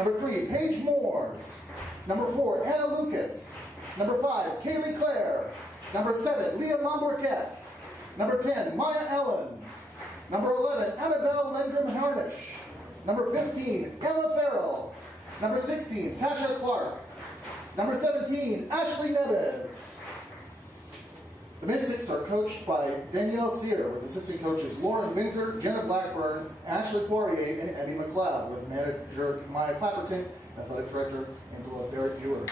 Number 3, Paige Moores. Number 4, Anna Lucas. Number 5, Kaylee Clare. Number 7, Leah Momborquette. Number 10, Maya Allen. Number 11, Annabelle Lendrum Harnish. Number 15, Emma Farrell. Number 16, Sasha Clark. Number 17, Ashley Neves. The Mystics are coached by Danielle Sear, with assistant coaches Lauren Windsor, Jenna Blackburn, Ashley Poirier, and Emmy McLeod, with manager Maya Clapperton, athletic director Angela Barrett Ewer.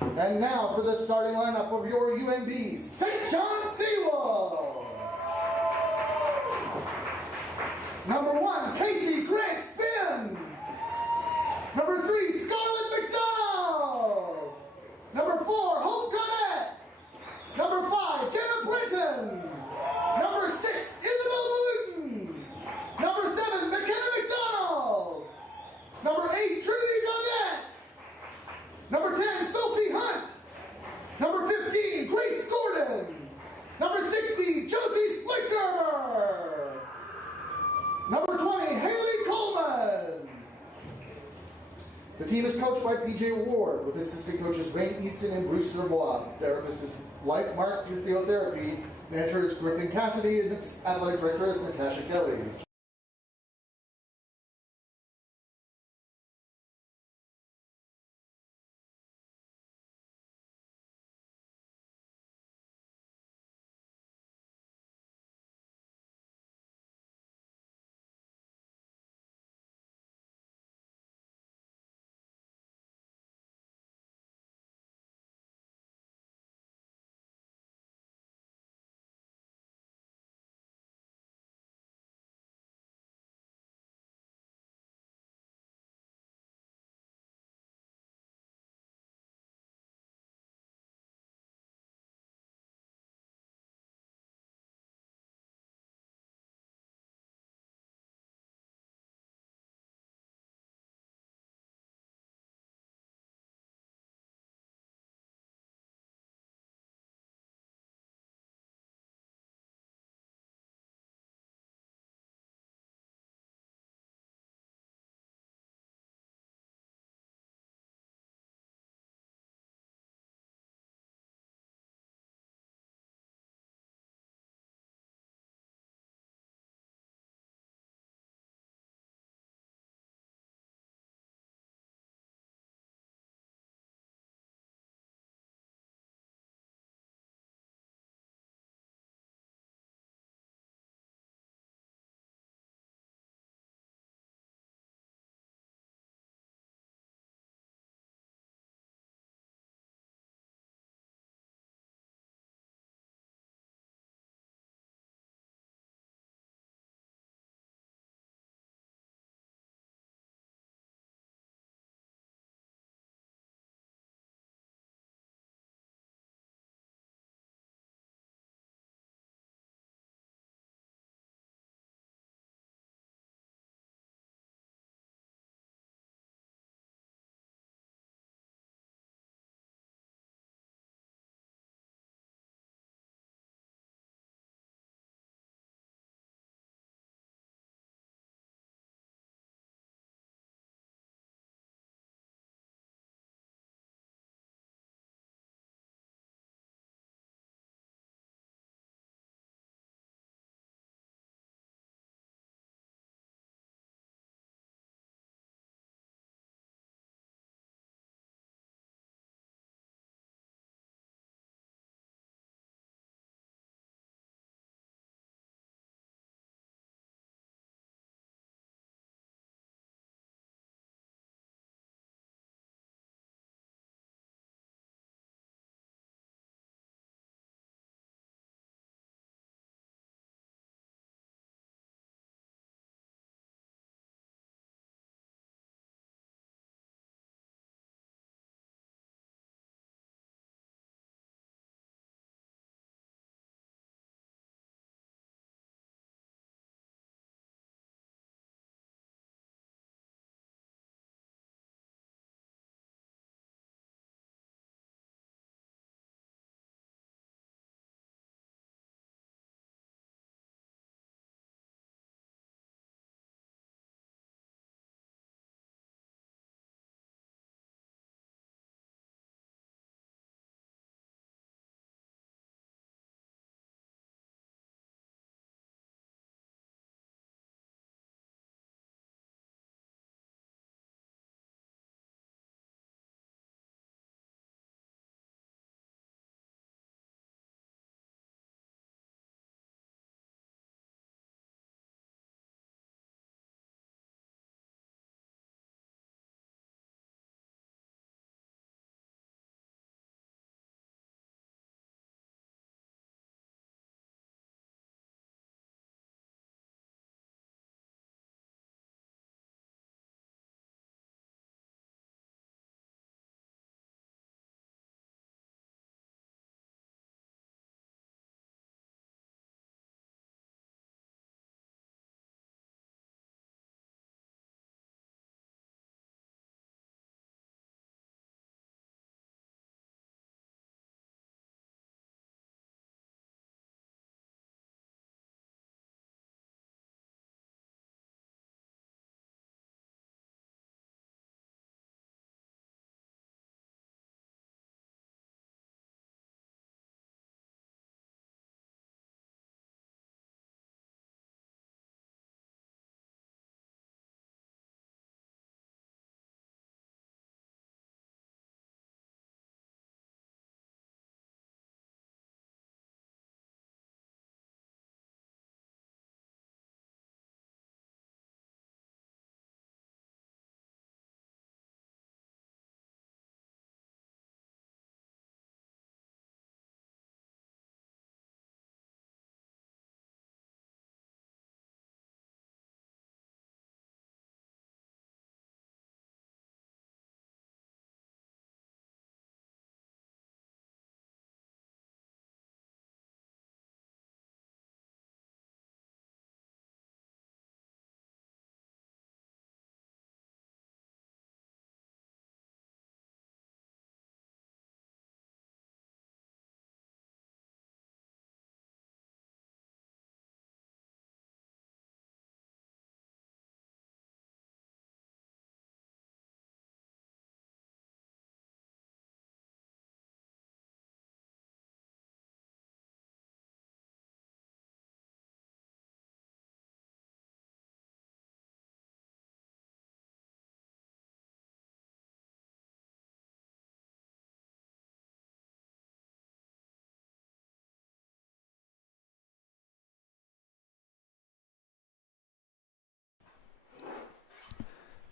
And now for the starting lineup of your UNB St. John Seawolves. Number 1, Casey Grant Spin. Number 3, Scarlett McDonald. Number 4, Hope Garnett. Number 5, Jenna Britton. Number 6, Isabel Malutin. Number 7, McKenna McDonald. Number 8, Trinity Gaudette. Number 10, Sophie Hunt. Number 15, Grace Gordon. Number 60, Josie Splicker. Number 20, Haley Coleman. The team is coached by PJ Ward, with assistant coaches Wayne Easton and Bruce Serbois. Therapist is Life Mark Physiotherapy. Manager is Griffin Cassidy, and athletic director is Natasha Kelly.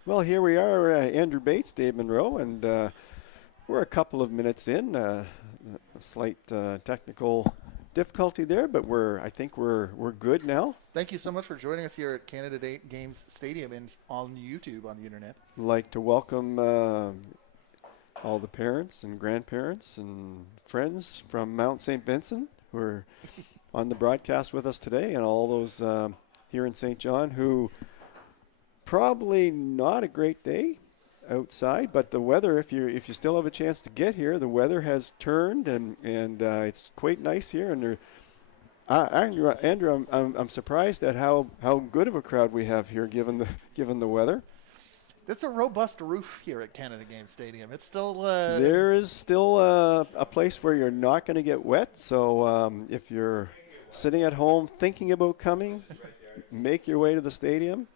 Well, here we are, Andrew Bates, Dave Monroe, and we're a couple of minutes in. A slight technical difficulty there, but I think we're good now. Thank you so much for joining us here at Canada Day Games Stadium and on YouTube on the internet. Like to welcome all the parents and grandparents and friends from Mount St. Vincent who are on the broadcast with us today, and all those here in St. John who probably not a great day outside, but the weather, if you still have a chance to get here, the weather has turned and it's quite nice here. And Andrew, I'm surprised at how good of a crowd we have here given the weather. It's a robust roof here at Canada Game Stadium. It's still there is still a place where you're not going to get wet. So if you're sitting at home thinking about coming, make your way to the stadium.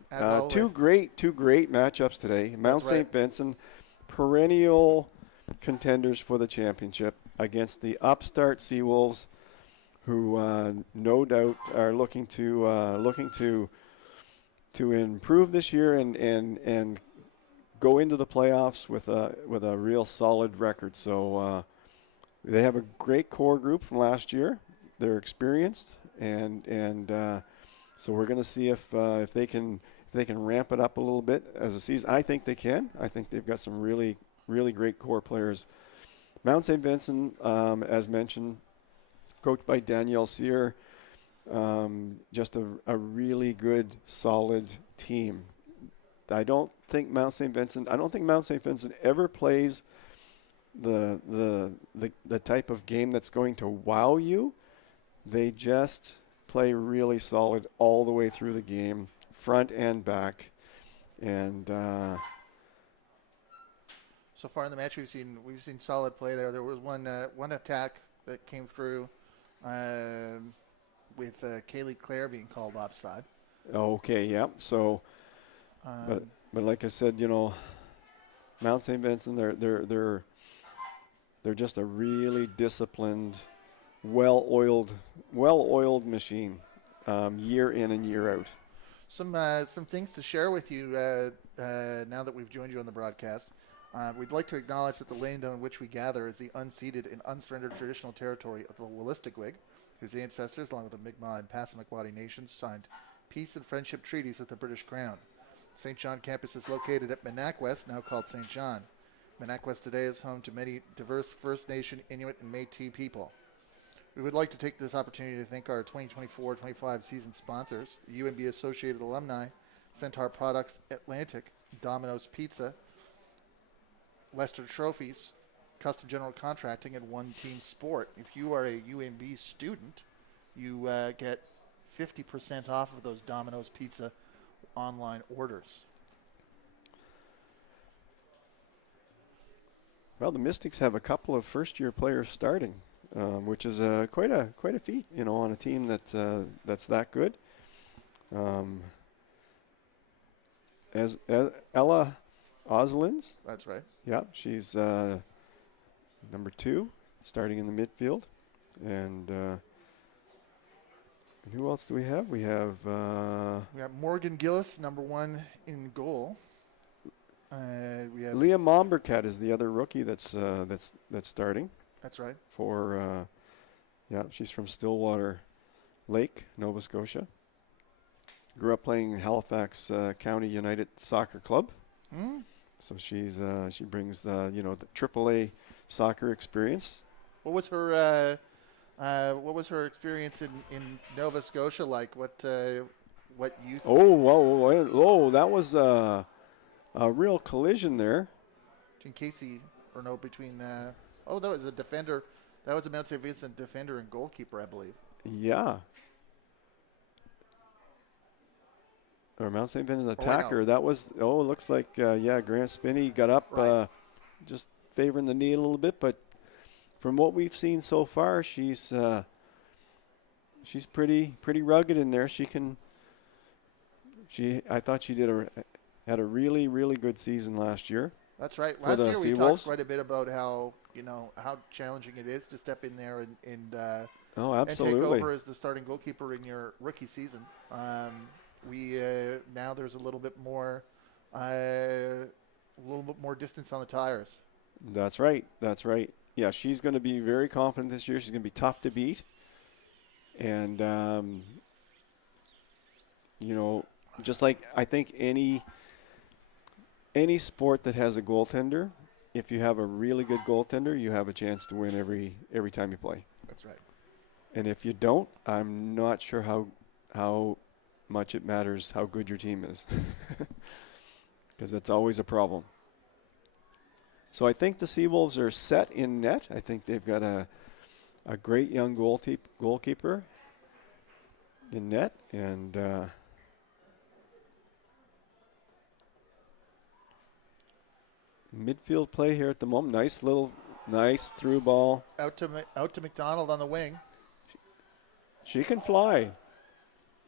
Two great matchups today. Mount St. Vincent, perennial contenders for the championship, against the upstart Seawolves, who no doubt are looking to improve this year and go into the playoffs with a real solid record. So they have a great core group from last year. They're experienced, and so we're going to see if they can ramp it up a little bit as a season. I think they can. I think they've got some really, really great core players. Mount St. Vincent, as mentioned, coached by Danielle Sear, just a really good, solid team. I don't think Mount St. Vincent ever plays the type of game that's going to wow you. They just play really solid all the way through the game, front and back. And so far in the match, we've seen solid play there. There was one attack that came through with Kaylee Clare being called offside. Okay, yeah. So, but like I said, Mount St. Vincent, they're just a really disciplined, well-oiled machine, year in and year out. Some things to share with you now that we've joined you on the broadcast. We'd like to acknowledge that the land on which we gather is the unceded and unsurrendered traditional territory of the Wolastoqiyik, whose ancestors, along with the Mi'kmaq and Passamaquoddy nations, signed peace and friendship treaties with the British Crown. St. John campus is located at Menacwest, now called St. John. Menacwest today is home to many diverse First Nation, Inuit, and Métis people. We would like to take this opportunity to thank our 2024-25 season sponsors, the UNB Associated Alumni, Centaur Products Atlantic, Domino's Pizza, Lester Trophies, Custom General Contracting, and One Team Sport. If you are a UNB student, you get 50% off of those Domino's Pizza online orders. Well, the Mystics have a couple of first-year players starting, which is quite a feat, on a team that's that good. As Ella Oslins. That's right. Yeah, she's number 2, starting in the midfield, and who else do we have? We have Morgan Gillis, number 1 in goal. We have Leah Mombercat is the other rookie that's starting. That's right. For she's from Stillwater Lake, Nova Scotia. Grew up playing Halifax County United Soccer Club. Mm. So she brings the AAA soccer experience. What was her experience in Nova Scotia like? What youth? Oh, that was a real collision there. Between that was a defender. That was a Mount St. Vincent defender and goalkeeper, I believe. Yeah. Or Mount St. Vincent attacker. That was, it looks like, Grant Spinney got up, right. Just favoring the knee a little bit. But from what we've seen so far, she's pretty rugged in there. I thought she had a really, really good season last year. That's right. Last year we talked quite a bit about how challenging it is to step in there and absolutely. And take over as the starting goalkeeper in your rookie season. Now there's a little bit more a little bit more distance on the tires. That's right. That's right. Yeah, she's going to be very confident this year. She's going to be tough to beat. And, just like I think any sport that has a goaltender, if you have a really good goaltender, you have a chance to win every time you play. That's right. And if you don't, I'm not sure how much it matters how good your team is, because that's always a problem. So I think the Seawolves are set in net. I think they've got a great young goalkeeper in net, and midfield play here at the moment. Nice through ball. Out to McDonald on the wing. She can fly.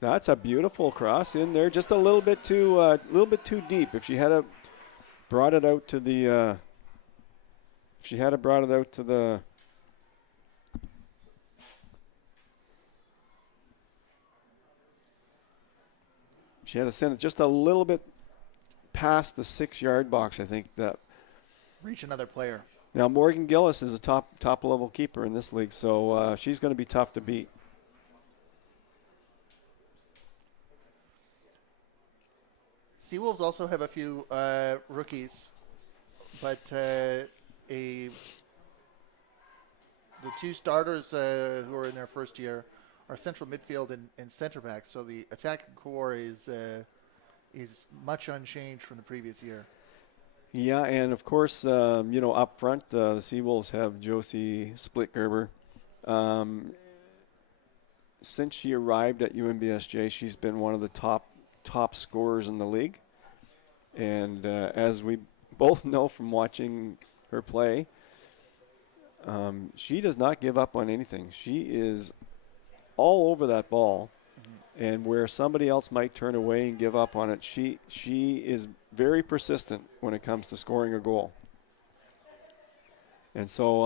That's a beautiful cross in there. Just a little bit too deep. If she had brought it out to the, she had to send it just a little bit past the 6-yard box, I think. That reach another player. Now Morgan Gillis is a top level keeper in this league, so she's going to be tough to beat. Seawolves also have a few rookies, but the two starters who are in their first year are central midfield and center back. So the attacking core is much unchanged from the previous year. Yeah, and of course, up front, the Seawolves have Josie Splitgerber. Since she arrived at UNBSJ, she's been one of the top scorers in the league. And as we both know from watching her play, she does not give up on anything. She is all over that ball. And where somebody else might turn away and give up on it, she is very persistent when it comes to scoring a goal. And so,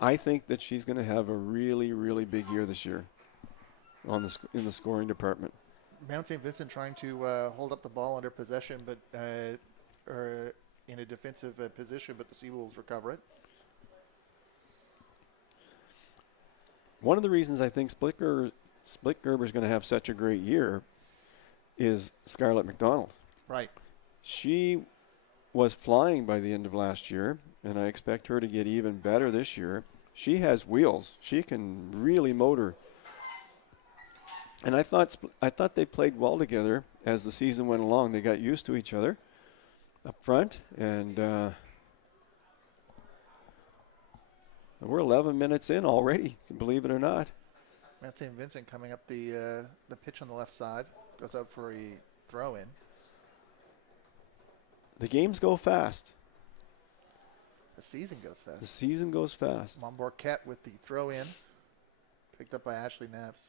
I think that she's going to have a really, really big year this year in the scoring department. Mount St. Vincent trying to hold up the ball under possession, but or in a defensive position, but the Seawolves recover it. One of the reasons I think Splitgerber is going to have such a great year is Scarlett McDonald. Right. She was flying by the end of last year, and I expect her to get even better this year. She has wheels. She can really motor. And I thought they played well together as the season went along. They got used to each other up front, and we're 11 minutes in already, believe it or not. Mount St. Vincent coming up the pitch on the left side, goes out for a throw-in. The games go fast. The season goes fast. The season goes fast. Monborquette with the throw-in, picked up by Ashley Nabbs.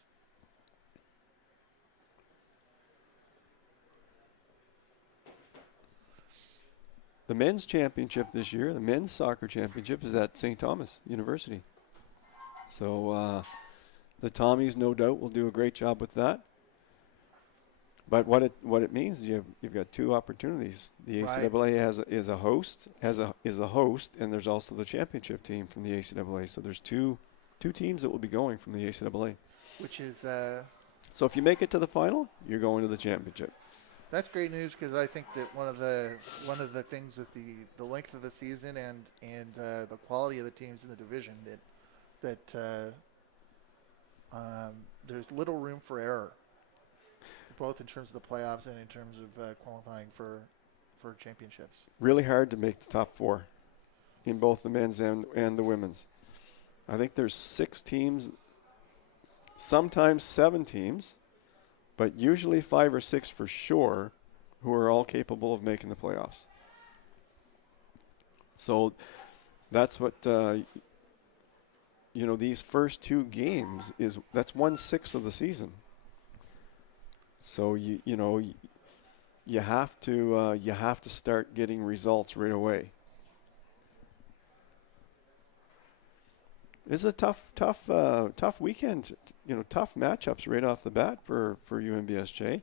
The men's championship this year, the men's soccer championship, is at St. Thomas University. So the Tommies, no doubt, will do a great job with that. But what it means is you've got two opportunities. The ACAA is a host, and there's also the championship team from the ACAA. So there's two teams that will be going from the ACAA. Which is so if you make it to the final, you're going to the championship. That's great news, because I think that one of the things with the length of the season and the quality of the teams in the division that there's little room for error, both in terms of the playoffs and in terms of qualifying for championships. Really hard to make the top four in both the men's and the women's. I think there's 6 teams, sometimes 7 teams, but usually 5 or 6 for sure, who are all capable of making the playoffs. So that's what these first 2 games that's 1/6 of the season. So you have to start getting results right away. It's a tough weekend. Tough matchups right off the bat for UNBSJ.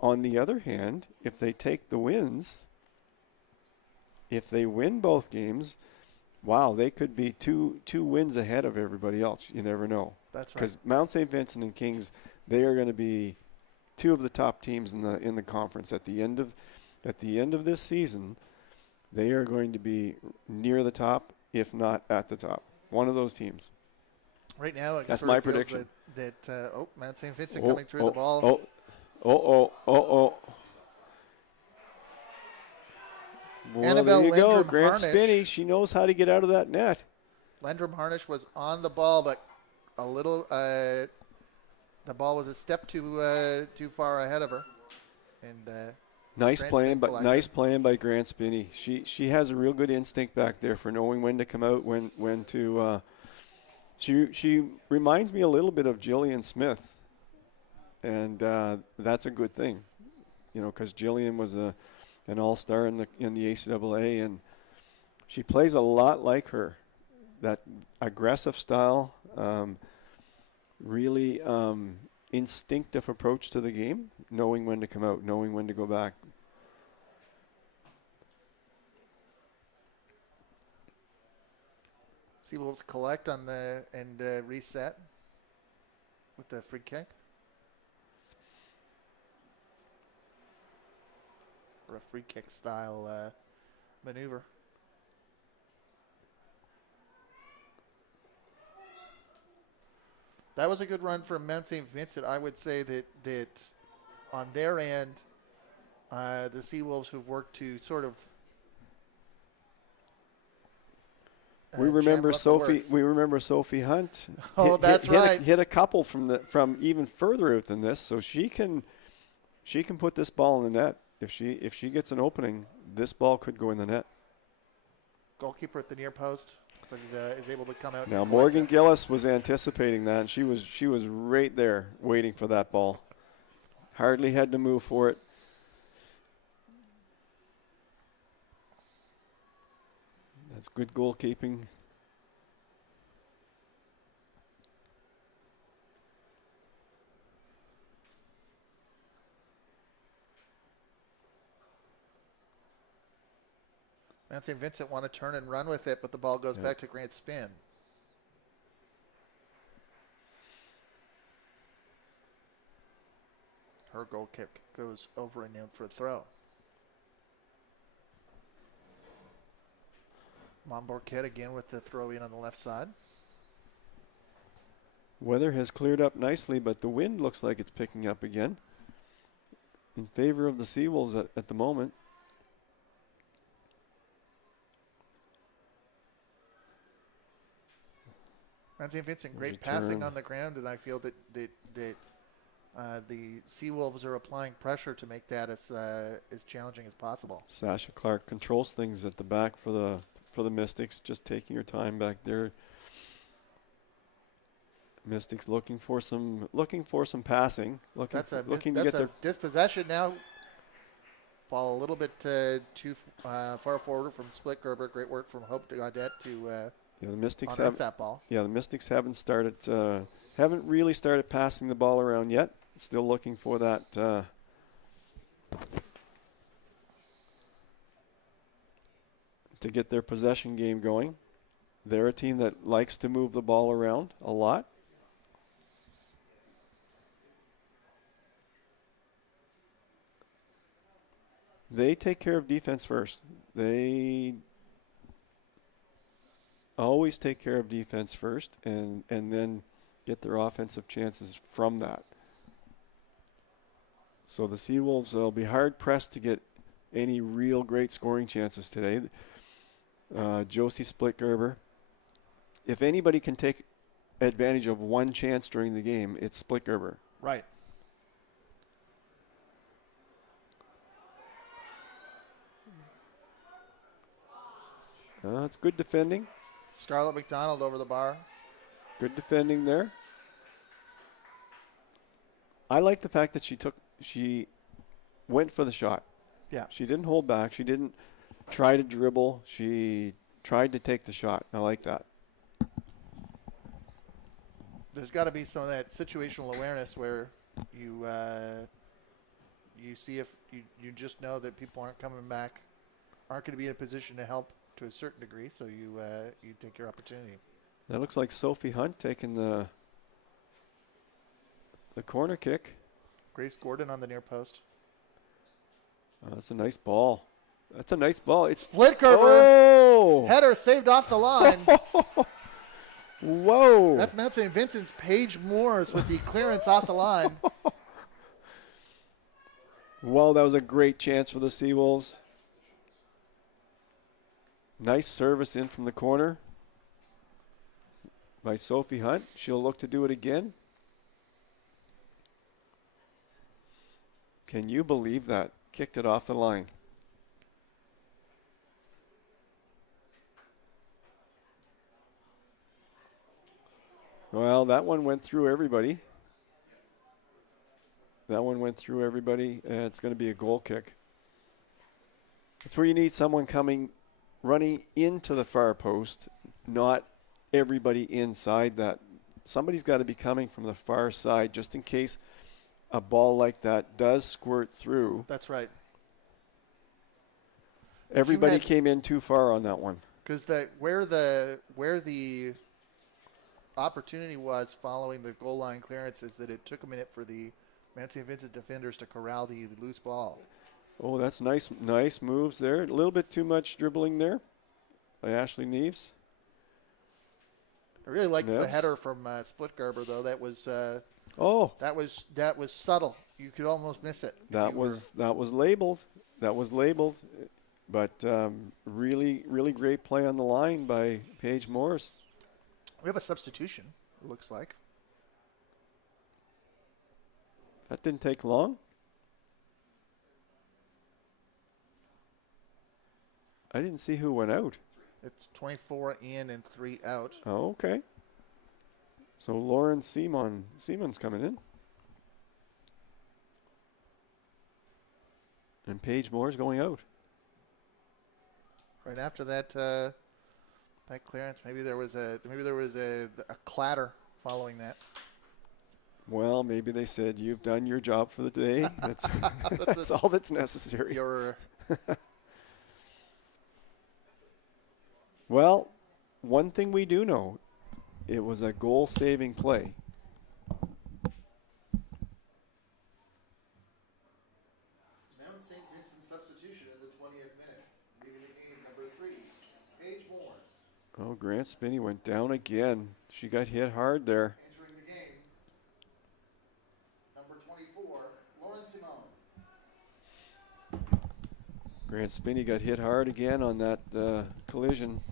On the other hand, if they take the wins, if they win both games, wow, they could be two wins ahead of everybody else. You never know. That's right. Because Mount St. Vincent and Kings, they are going to be two of the top teams in the conference at the end of this season. They are going to be near the top, if not at the top. One of those teams. Right now, that's my prediction. Mount St. Vincent coming through the ball. Well, Annabelle there you go. Landrum Grant Harnish. Spinney. She knows how to get out of that net. Landrum Harnish was on the ball, but a little. The ball was a step too far ahead of her, and nice Grant playing by Grant Spinney. She has a real good instinct back there for knowing when to come out, when to. She reminds me a little bit of Jillian Smith, and that's a good thing, because Jillian was an all-star in the ACAA, and she plays a lot like her. That aggressive style, really instinctive approach to the game, knowing when to come out, knowing when to go back. Seawolves collect on and reset with the free kick. Or a free kick style maneuver. That was a good run from Mount St. Vincent. I would say that on their end, the Seawolves have worked to sort of we remember Sophie Hunt. That's right. Hit a couple from even further out than this, so she can put this ball in the net. If she gets an opening, this ball could go in the net. Goalkeeper at the near post, but is able to come out. Now Morgan Gillis was anticipating that, and she was right there waiting for that ball. Hardly had to move for it. That's good goalkeeping. Mount St. Vincent want to turn and run with it, but the ball goes back to Grant Spin. Her goal kick goes over and out for a throw. Monborquette again with the throw in on the left side. Weather has cleared up nicely, but the wind looks like it's picking up again in favor of the Seawolves at the moment. Mount St. Vincent, great passing on the ground, and I feel that the Seawolves are applying pressure to make that as challenging as possible. Sasha Clark controls things at the back for the Mystics, just taking her time back there. Mystics looking for some passing, looking to get their dispossession now. Ball a little bit too far forward from Split Gerber. Great work from Hope Gaudette to the Mystics unearth that ball. Yeah, the Mystics haven't really started passing the ball around yet. Still looking for that. To get their possession game going. They're a team that likes to move the ball around a lot. They take care of defense first. They always take care of defense first and then get their offensive chances from that. So the Seawolves will be hard-pressed to get any real great scoring chances today. Josie Splitgerber. If anybody can take advantage of one chance during the game, it's Splitgerber. Right. It's good defending. Scarlett McDonald over the bar. Good defending there. I like the fact that she went for the shot. Yeah. She didn't hold back. She didn't try to dribble. She tried to take the shot. I like that. There's got to be some of that situational awareness where you you see if you just know that people aren't coming back, aren't going to be in a position to help to a certain degree, so you take your opportunity. That looks like Sophie Hunt taking the corner kick. Grace Gordon on the near post. That's a nice ball. That's a nice ball. It's Split curver. Oh! Header saved off the line. Whoa. That's Mount St. Vincent's Paige Moores with the clearance off the line. Wow, that was a great chance for the Seawolves. Nice service in from the corner by Sophie Hunt. She'll look to do it again. Can you believe that? Kicked it off the line. Well, that one went through everybody. That one went through everybody, and it's going to be a goal kick. It's where you need someone running into the far post, not everybody inside that. Somebody's got to be coming from the far side just in case a ball like that does squirt through. That's right. Everybody came in too far on that one. Because where the opportunity was following the goal line clearance is that it took a minute for the Mount St. Vincent defenders to corral the loose ball. Oh, that's nice moves there. A little bit too much dribbling there by Ashley Neves. I really liked the header from Split Garber, though. That was that was subtle. You could almost miss it. That was labeled. That was labeled. But really, really great play on the line by Paige Morris. We have a substitution, it looks like. That didn't take long. I didn't see who went out. It's 24 in and 3 out. Oh, okay. So Lauren Seamon's coming in. And Paige Moore's going out. Right after that that clearance, maybe there was a clatter following that. Well, maybe they said you've done your job for the day. That's all that's necessary. Well, one thing we do know, it was a goal-saving play. Mount St. Vincent substitution in the 20th minute. Leaving the game, number 3, Paige Moores. Oh, Grant Spinney went down again. She got hit hard there. Entering the game, number 24, Lauren Simone. Grant Spinney got hit hard again on that collision.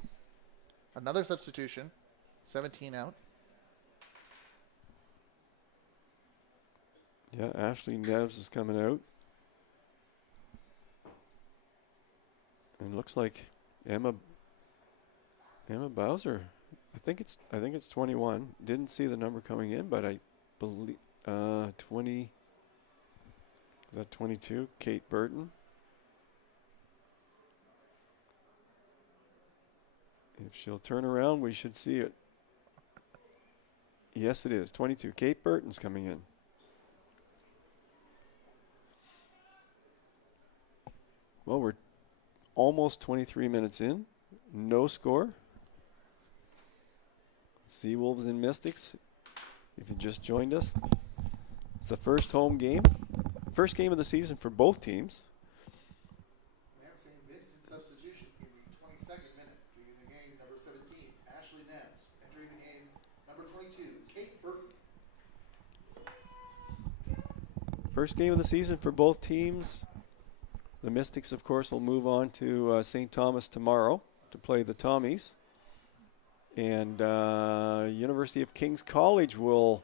Another substitution, 17 out. Yeah, Ashley Neves is coming out. And looks like Emma Bowser. I think it's 21. Didn't see the number coming in, but I believe 20. Is that 22? Kate Burton. If she'll turn around, we should see it. Yes, it is. 22. Kate Burton's coming in. Well, we're almost 23 minutes in. No score. Seawolves and Mystics. If you just joined us, it's the first home game. First game of the season for both teams. Mount St. Vincent substitution in the 22nd minute. Leaving the game, number 17, Ashley Neves. Entering the game, number 22, Kate Burton. First game of the season for both teams. The Mystics, of course, will move on to St. Thomas tomorrow to play the Tommies. And University of King's College will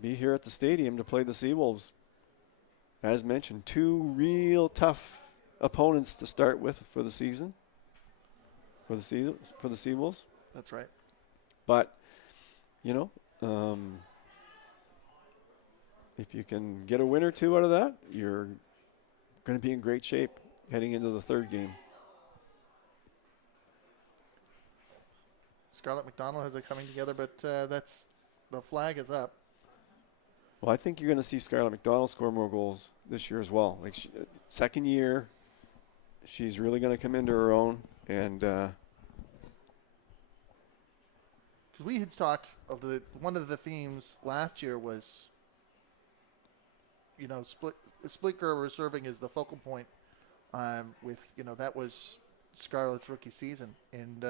be here at the stadium to play the Seawolves. As mentioned, 2 real tough opponents to start with for the season. For the Seawolves. That's right. But, you know, if you can get a win or two out of that, you're going to be in great shape heading into the third game. Scarlett McDonald has it coming together, but the flag is up. Well, I think you're going to see Scarlett McDonald score more goals this year as well. Like second year, she's really going to come into her own. And we had talked of one of the themes last year was, Split Gerber serving as the focal point. With that was Scarlett's rookie season, and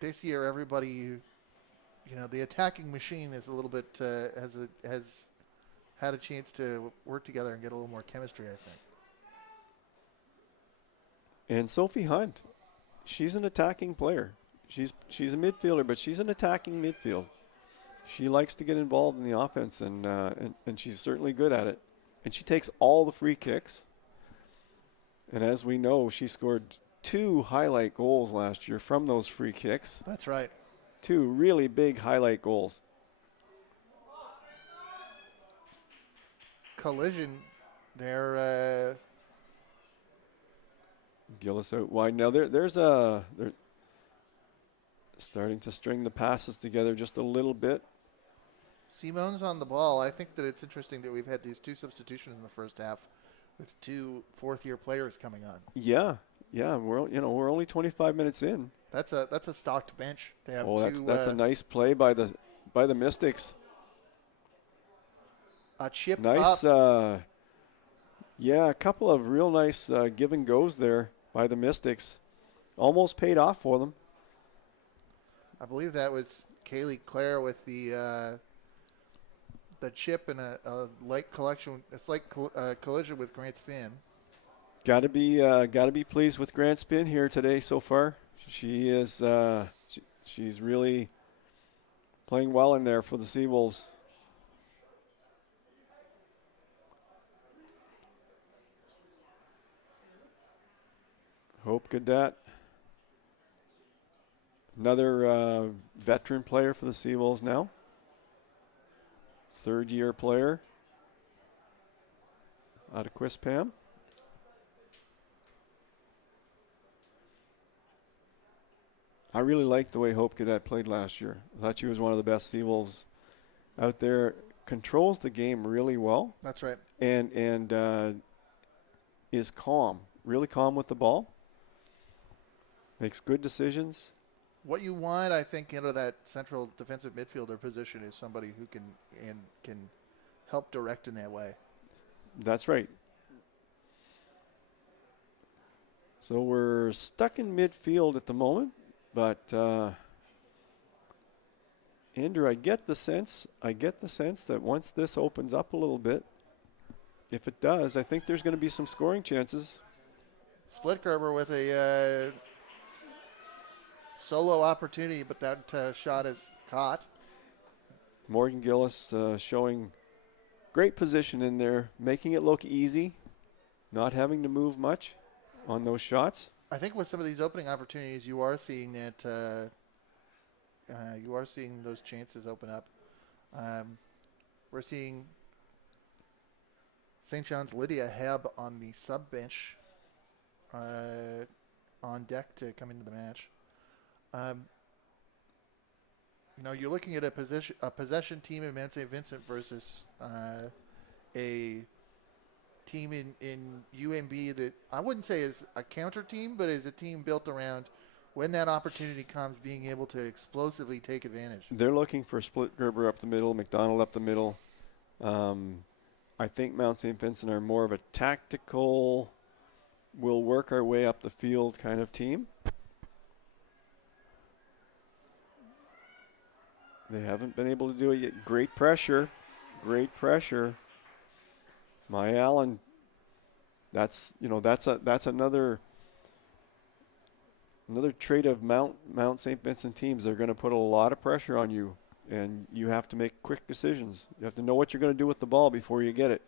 this year everybody, the attacking machine is a little bit has had a chance to work together and get a little more chemistry, I think. And Sophie Hunt, she's an attacking player. She's a midfielder, but she's an attacking midfield. She likes to get involved in the offense, and she's certainly good at it. And she takes all the free kicks. And as we know, she scored 2 highlight goals last year from those free kicks. That's right. 2 really big highlight goals. Collision there. Gillis out wide. Now they're starting to string the passes together just a little bit. Simone's on the ball. I think that it's interesting that we've had these 2 substitutions in the first half with 2 fourth-year players coming on. Yeah. We're only 25 minutes in. That's a stocked bench. They have that's a nice play by the Mystics. A chip nice, up. A couple of real nice give and goes there by the Mystics. Almost paid off for them. I believe that was Kaylee Clare with the chip and a light collection. It's like collision with Grant Spin. Got to be pleased with Grant Spin here today so far. She is she's really playing well in there for the Seawolves. Hope Cadet, another veteran player for the Seawolves now. 3rd-year player out of Quispam. I really liked the way Hope Cadet played last year. I thought she was one of the best Seawolves out there. Controls the game really well. That's right. And is calm, really calm with the ball. Makes good decisions. What you want, I think, out of that central defensive midfielder position is somebody who can help direct in that way. That's right. So we're stuck in midfield at the moment, but Andrew, I get the sense that once this opens up a little bit, if it does, I think there's going to be some scoring chances. Split Gerber with a solo opportunity, but that shot is caught. Morgan Gillis showing great position in there, making it look easy, not having to move much on those shots. I think with some of these opening opportunities, you are seeing that you are seeing those chances open up. We're seeing St. John's Lydia Hebb on the sub bench on deck to come into the match. You're looking at a possession team in Mount St. Vincent versus a team in UNB that I wouldn't say is a counter team, but is a team built around when that opportunity comes, being able to explosively take advantage. They're looking for Split Gerber up the middle, McDonald up the middle. I think Mount St. Vincent are more of a tactical, we'll work our way up the field kind of team. They haven't been able to do it yet. Great pressure. Maya Allen, that's another trait of Mount St. Vincent teams. They're going to put a lot of pressure on you, and you have to make quick decisions. You have to know what you're going to do with the ball before you get it.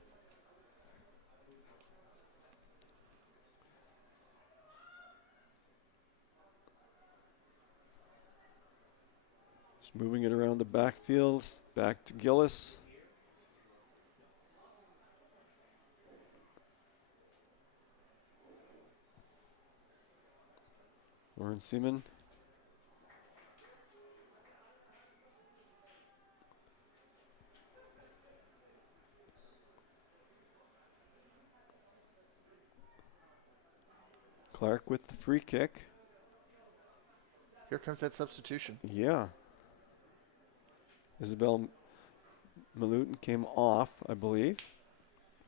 Just moving it around the backfield, back to Gillis. Lauren Seaman. Clark with the free kick. Here comes that substitution. Yeah. Isabel Malutin came off, I believe.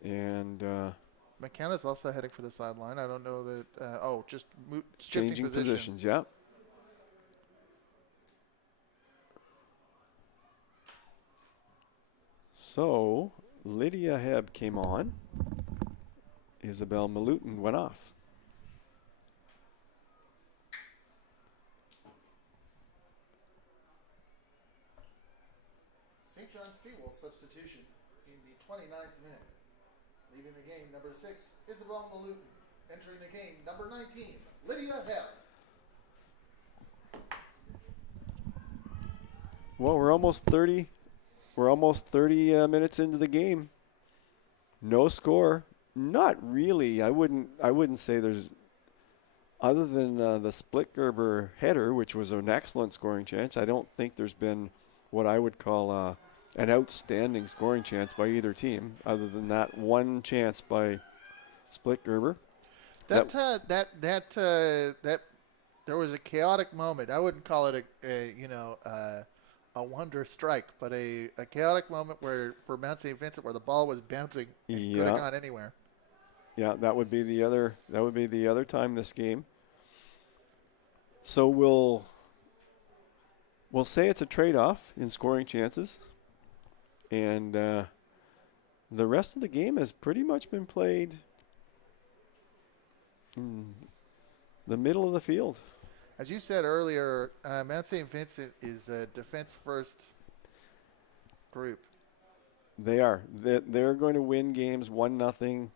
And McKenna's also heading for the sideline. I don't know that. Just changing positions, yeah. So Lydia Hebb came on. Isabel Malutin went off. St. John Seawolf substitution in the 29th minute. Leaving the game, number 6, Isabel Malutin. Entering the game, number 19, Lydia Hebb. Well, we're almost 30. We're almost 30 minutes into the game. No score. Not really. I wouldn't say there's, other than the split Gerber header, which was an excellent scoring chance. I don't think there's been what I would call an outstanding scoring chance by either team, other than that one chance by split Gerber. That there was a chaotic moment. I wouldn't call it a wonder strike, but a chaotic moment where for Mount St. Vincent where the ball was bouncing and could have gone anywhere. Yeah, that would be the other time this game. So we'll say it's a trade-off in scoring chances, and the rest of the game has pretty much been played in the middle of the field. As you said earlier, Mount St. Vincent is a defense-first group. They are. They're going to win games 1-0.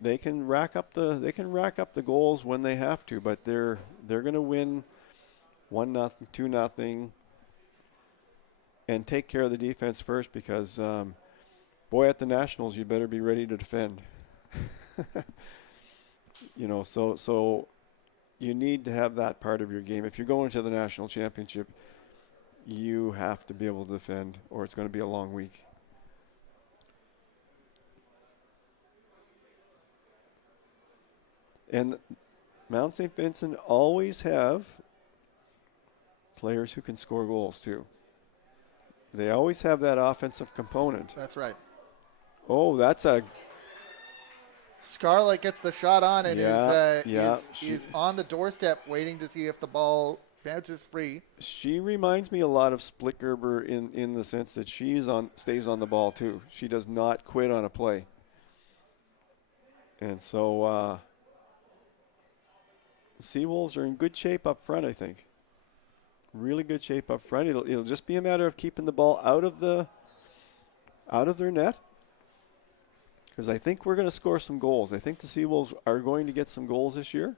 They can rack up the goals when they have to, but they're going to win 1-0, 2-0, and take care of the defense first because, at the Nationals you better be ready to defend. So you need to have that part of your game. If you're going to the national championship, you have to be able to defend, or it's going to be a long week. And Mount St. Vincent always have players who can score goals too. They always have that offensive component. That's right. Oh, that's a... Scarlett gets the shot on and is on the doorstep waiting to see if the ball bounces free. She reminds me a lot of Split Gerber in the sense that stays on the ball too. She does not quit on a play. And so Seawolves are in good shape up front, I think. Really good shape up front. It'll just be a matter of keeping the ball out of their net. Because I think we're going to score some goals. I think the Seawolves are going to get some goals this year.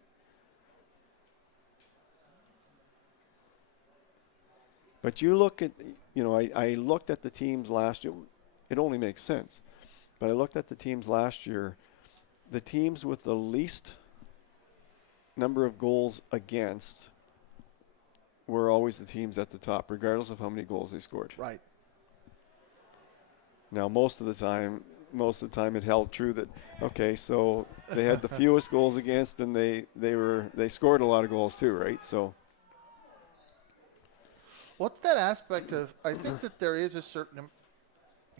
But you look at, I looked at the teams last year. It only makes sense. But I looked at the teams last year. The teams with the least number of goals against were always the teams at the top, regardless of how many goals they scored. Right. Now, most of the time it held true that, okay, so they had the fewest goals against and they scored a lot of goals too, right? So what's that aspect of, I think that there is a certain,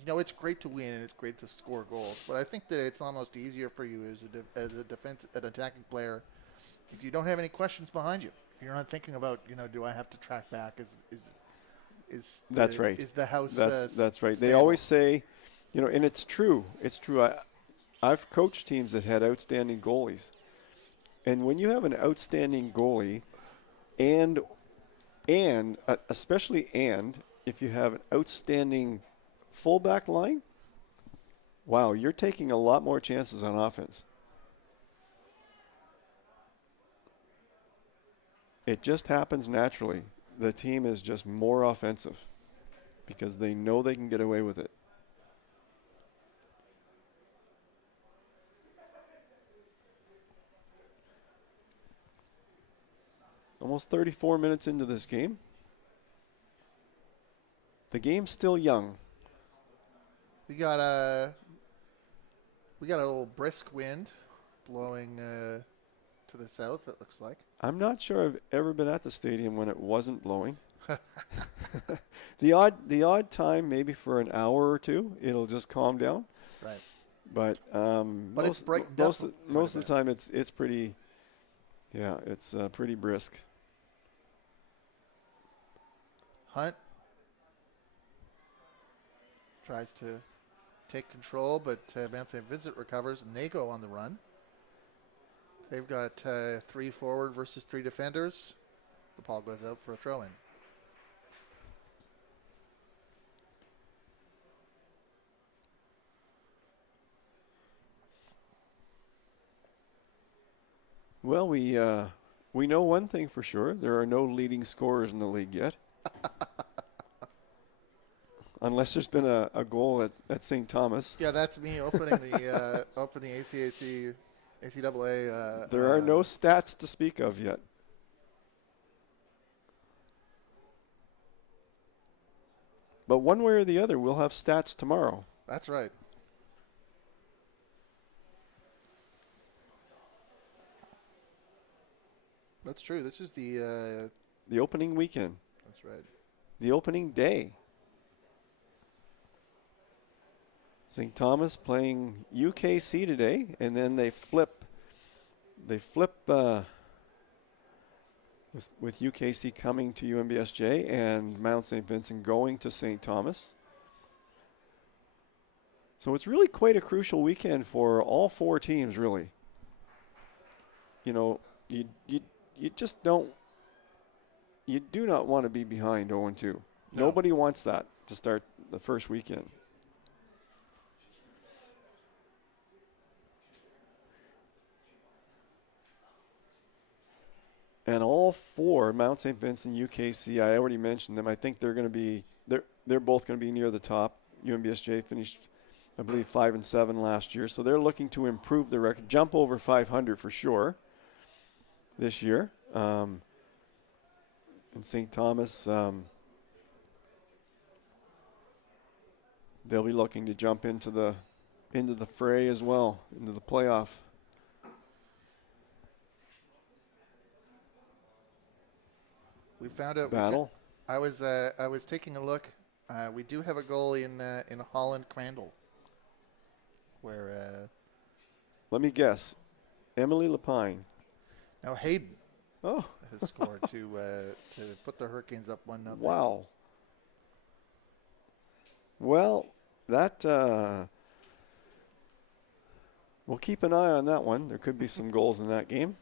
it's great to win and it's great to score goals, but I think that it's almost easier for you as an attacking player if you don't have any questions behind you. If you're not thinking about, do I have to track back? That's right. Is the house That's right. stable? They always say, and it's true. It's true. I've coached teams that had outstanding goalies. And when you have an outstanding goalie and especially if you have an outstanding fullback line, wow, you're taking a lot more chances on offense. It just happens naturally. The team is just more offensive because they know they can get away with it. Almost 34 minutes into this game. The game's still young. We got a little brisk wind blowing to the south, it looks like. I'm not sure I've ever been at the stadium when it wasn't blowing. The odd time, maybe for an hour or two, it'll just calm down. Right. But It's brightened up most of the time it's pretty, yeah, it's pretty brisk. Hunt tries to take control, but Mount St. Vincent recovers, and they go on the run. They've got 3 forward versus 3 defenders. The ball goes out for a throw-in. Well, we know one thing for sure: there are no leading scorers in the league yet. Unless there's been a goal at St. Thomas. Yeah, that's me opening the ACAA. There are no stats to speak of yet. But one way or the other, we'll have stats tomorrow. That's right. That's true. This is the opening weekend. That's right. The opening day. St. Thomas playing UKC today, and then they flip with UKC coming to UNBSJ and Mount St. Vincent going to St. Thomas. So it's really quite a crucial weekend for all 4 teams, really. You know, you just don't, you do not want to be behind 0-2. No. Nobody wants that to start the first weekend. And all 4, Mount St. Vincent, UKC, I already mentioned them. I think they're going to be, they're both going to be near the top. UNBSJ finished, I believe, 5-7 last year. So they're looking to improve the record, jump over 500 for sure this year. And St. Thomas, they'll be looking to jump into the fray as well, into the playoff. We found out. Battle. I was taking a look. We do have a goal in Holland Crandall, where. Let me guess, Emily Lapine. Now Hayden. Oh. Has scored to put the Hurricanes up 1-0. Wow. Well, that we'll keep an eye on that one. There could be some goals in that game.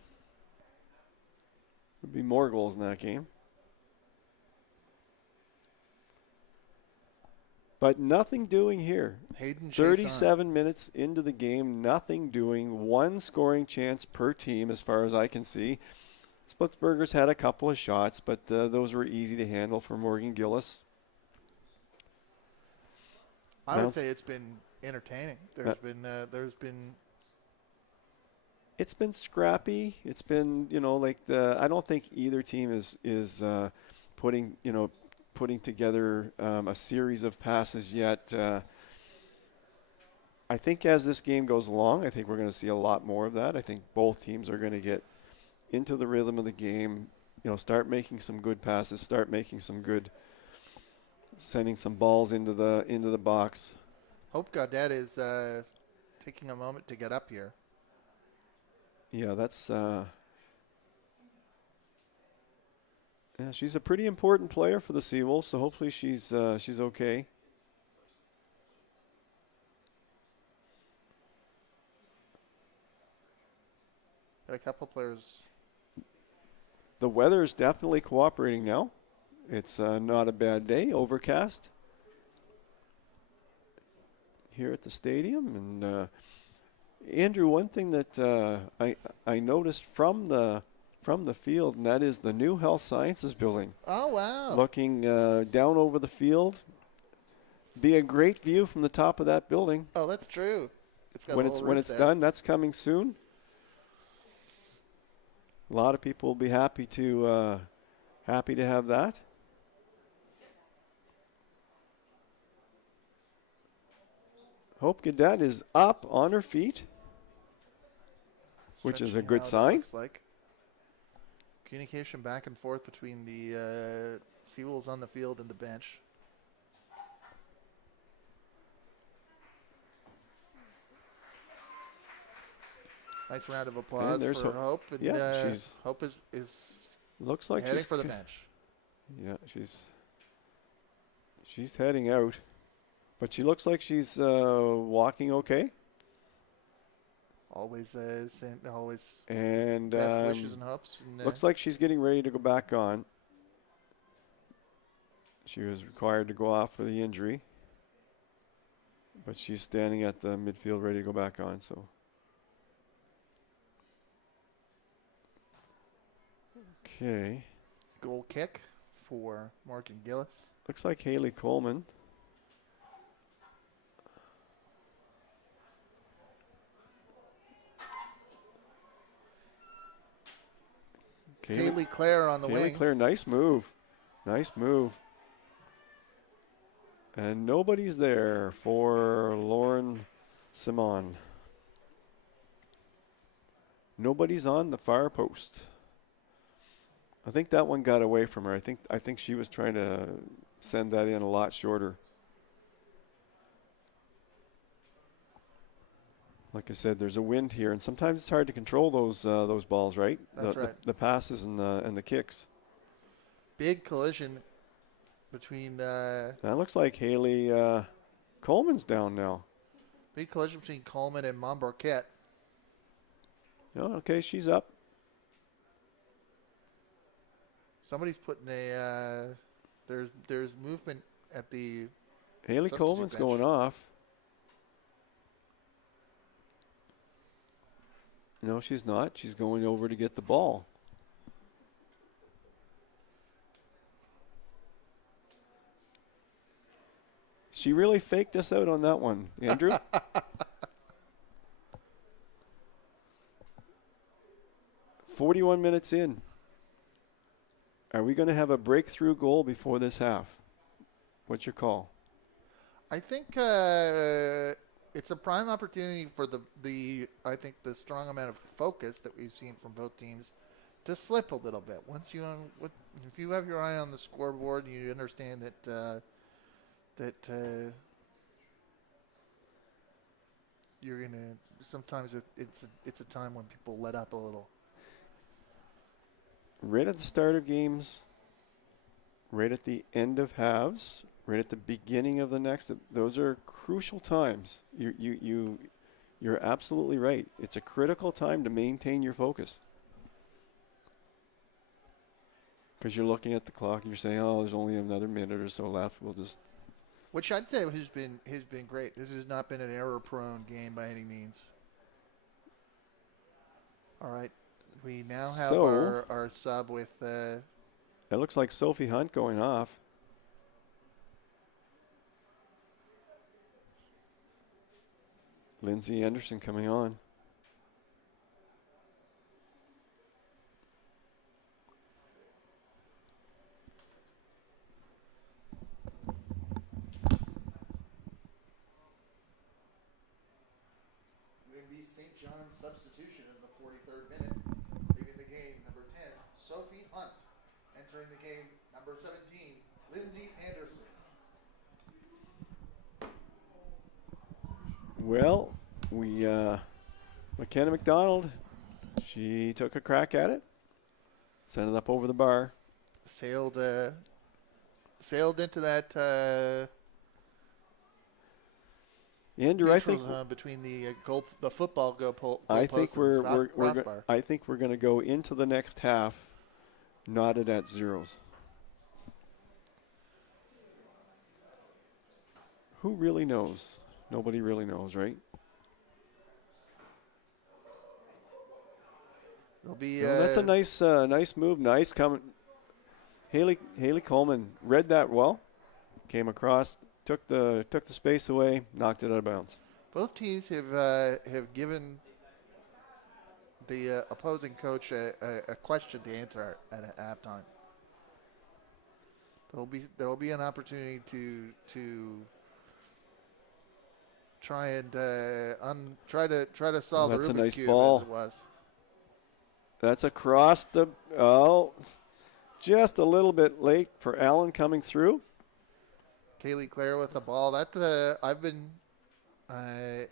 Could be more goals in that game. But nothing doing here. Hayden 37 minutes into the game, nothing doing. 1 scoring chance per team as far as I can see. Splitsburgers had a couple of shots, but those were easy to handle for Morgan Gillis. I would say it's been entertaining. There's been. It's been scrappy. It's been, I don't think either team is putting together a series of passes yet. I think as this game goes along, I think we're going to see a lot more of that. I think both teams are going to get into the rhythm of the game, start making some good passes, start making some good, sending some balls into the box. Hope Gaudette is taking a moment to get up here. Yeah, that's she's a pretty important player for the Seawolves, so hopefully she's okay. Got a couple players. The weather is definitely cooperating now. It's not a bad day, overcast here at the stadium. And Andrew, one thing that I noticed from the field, and that is the new Health Sciences building. Oh, wow. Looking down over the field. Be a great view from the top of that building. Oh, that's true. It's got when it's done, that's coming soon. A lot of people will be happy to have that. Hope Gaudette is up on her feet. which is a Stretching good out, it sign. looks like. Communication back and forth between the Seawolves on the field and the bench. Nice round of applause for Hope. And yeah, she's Hope is looks like heading she's for the bench. Yeah, she's heading out, but she looks like she's walking okay. Always And best wishes and hopes. And, looks like she's getting ready to go back on. She was required to go off for the injury, but she's standing at the midfield ready to go back on. So. Okay. goal kick for Morgan Gillis. Looks like Haley Coleman. Kaylee Clare on the wing. Kaylee Clare, nice move. Nice move. And nobody's there for Lauren Simon. Nobody's on the far post. I think that one got away from her. I think she was trying to send that in a lot shorter. Like I said, there's a wind here, and sometimes it's hard to control those balls, right? That's right. The passes and the kicks. Big collision between. That looks like Haley Coleman's down now. Big collision between Coleman and Montbarquette. Oh, okay, she's up. Somebody's putting a. There's movement at the. Haley Coleman's bench. going off. No, she's not. She's going over to get the ball. She really faked us out on that one, Andrew. 41 minutes in. Are we going to have a breakthrough goal before this half? What's your call? I think it's a prime opportunity for the strong amount of focus that we've seen from both teams to slip a little bit. Once if you have your eye on the scoreboard and you understand that you're gonna sometimes it's a time when people let up a little. Right at the start of games, right at the end of halves, right at the beginning of the next, those are crucial times. You're absolutely right. It's a critical time to maintain your focus. Because you're looking at the clock and you're saying, oh, there's only another minute or so left. We'll just. Which I'd say has been great. This has not been an error-prone game by any means. All right. We now have our sub with. It looks like Sophie Hunt going off. Lindsay Anderson coming on. UNB St. John's substitution in the 43rd minute. Leaving the game, number 10, Sophie Hunt. Entering the game, number 17, Lindsay Anderson. Well, McKenna McDonald, she took a crack at it, sent it up over the bar. Sailed into that Andrew, I think between the football goal I think post I think we're going to go into the next half knotted at zeros. Who really knows? Nobody really knows, right? It'll be. Well, that's a nice move. Nice coming. Haley Coleman read that well, came across, took the space away, knocked it out of bounds. Both teams have given the opposing coach a question to answer at halftime. There'll be an opportunity to try and try to solve the Rubik's Cube as it was. That's across the, just a little bit late for Allen coming through. Kaylee Clare with the ball. That I've been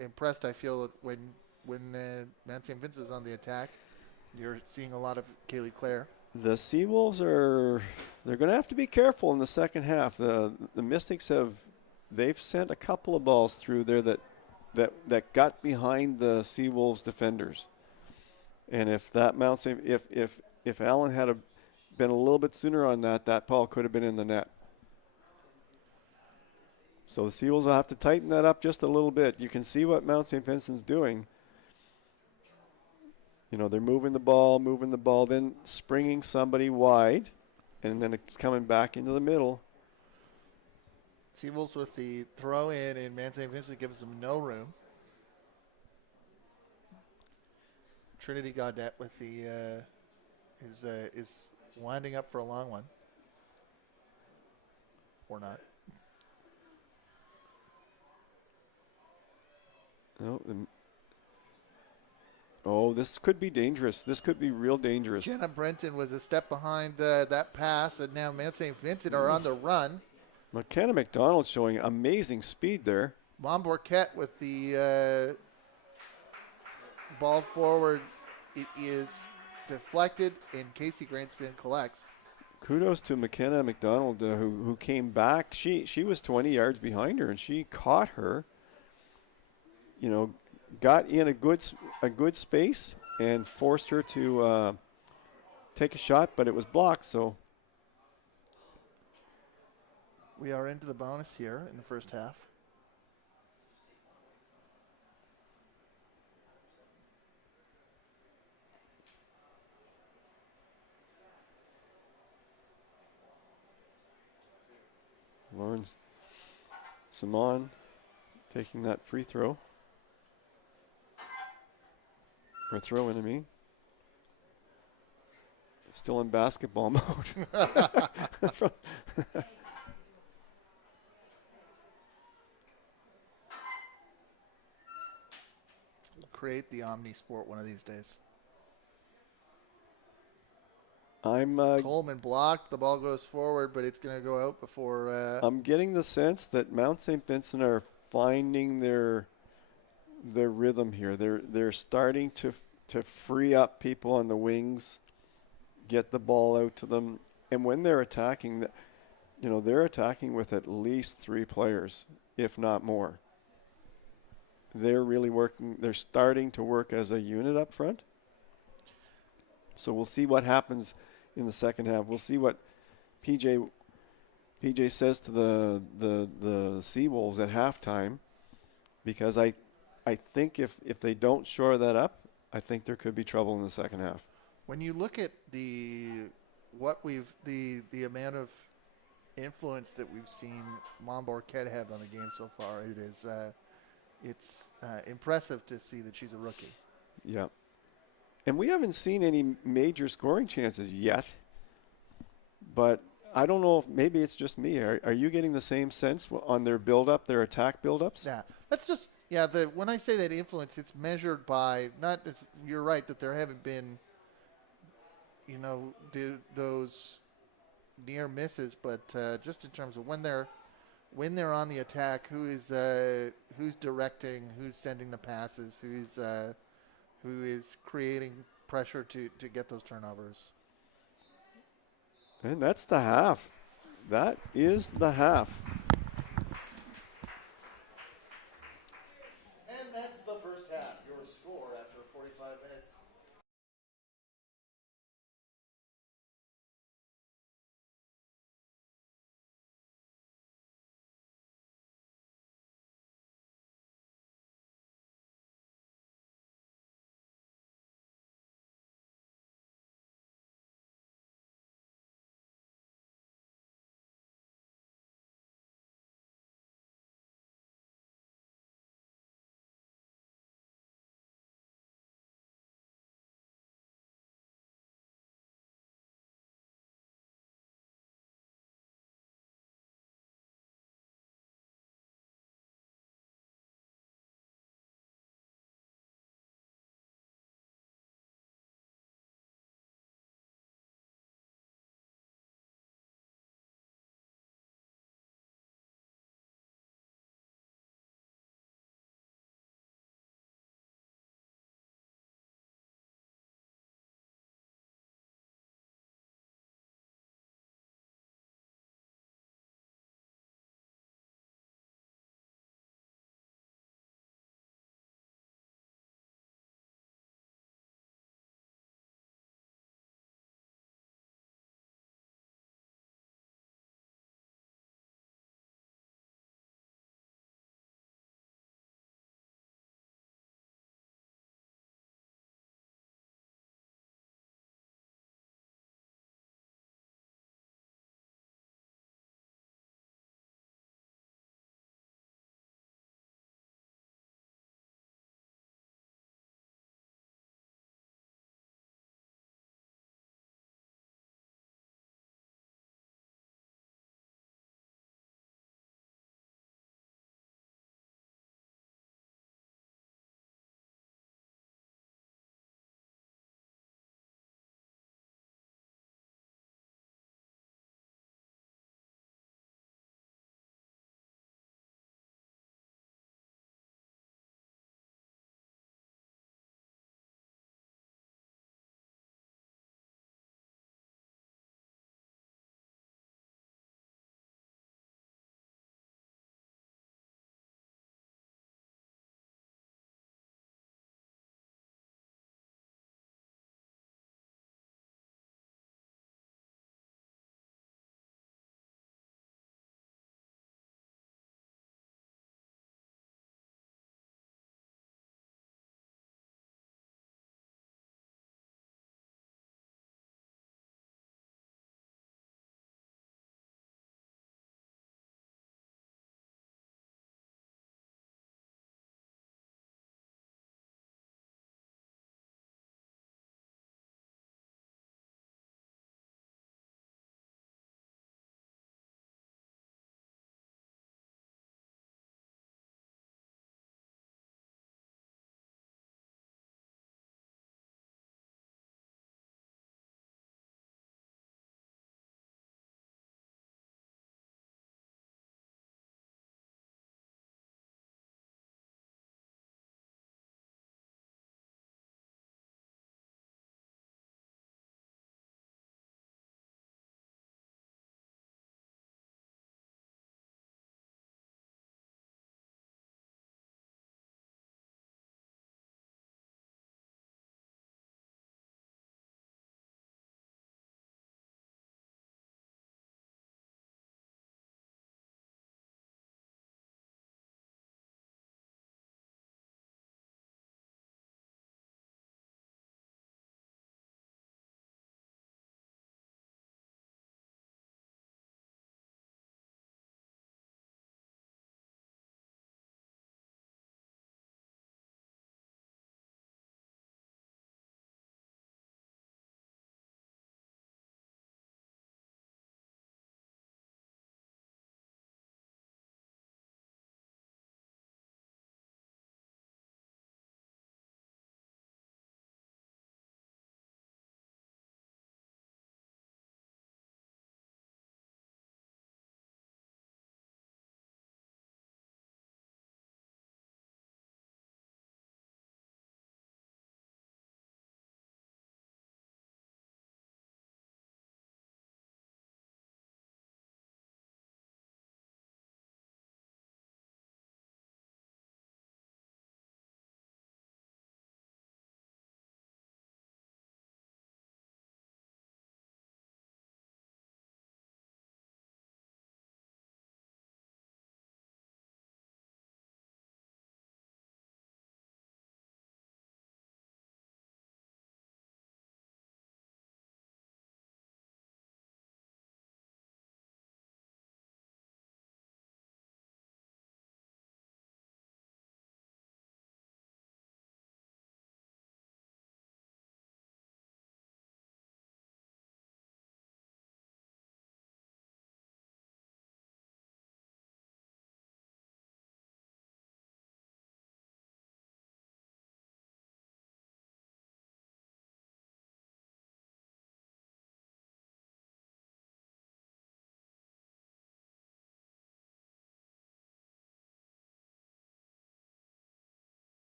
impressed. I feel that when Mount St. Vincent is on the attack, you're seeing a lot of Kaylee Clare. The Seawolves they're going to have to be careful in the second half. The Mystics they've sent a couple of balls through there that got behind the Seawolves defenders. And if that Mount St. if Allen had been a little bit sooner on that ball could have been in the net. So the Seawolves will have to tighten that up just a little bit. You can see what Mount St. Vincent's doing. You know, they're moving the ball, then springing somebody wide, and then it's coming back into the middle. Seawolves with the throw in, and Mount St. Vincent gives them no room. Trinity Gaudette with the is winding up for a long one, or not. Oh, this could be dangerous. This could be real dangerous. Jenna Brenton was a step behind that pass, and now Mount St. Vincent are on the run. McKenna McDonald showing amazing speed there. Montbourquette with the ball forward. It is deflected, and Casey Grantspin collects. Kudos to McKenna McDonald who came back. She was 20 yards behind her, and she caught her. You know, got in a good space and forced her to take a shot, but it was blocked. So we are into the bonus here in the first half. Lauren Simon taking that free throw. Or throw in, I mean. Still in basketball mode. Create the Omni Sport one of these days. Coleman blocked. The ball goes forward, but it's going to go out before. I'm getting the sense that Mount St. Vincent are finding their rhythm here. They're starting to free up people on the wings, get the ball out to them, and when they're attacking, they're attacking with at least 3 players, if not more. They're really working. They're starting to work as a unit up front. So we'll see what happens in the second half. We'll see what PJ says to the Seawolves at halftime, because I think if they don't shore that up, I think there could be trouble in the second half. When you look at the amount of influence that we've seen Montbourquette have on the game so far, it's impressive to see that she's a rookie. Yeah. And we haven't seen any major scoring chances yet, but I don't know if maybe it's just me. Are you getting the same sense on their build-up, their attack build-ups? Yeah, that's just when I say that influence, it's measured by you're right that there haven't been, those near misses, but just in terms of when they're on the attack, who's directing, who's sending the passes, who is creating pressure to get those turnovers. And that's the half. That is the half. And that's the first half. Your score after 45 minutes.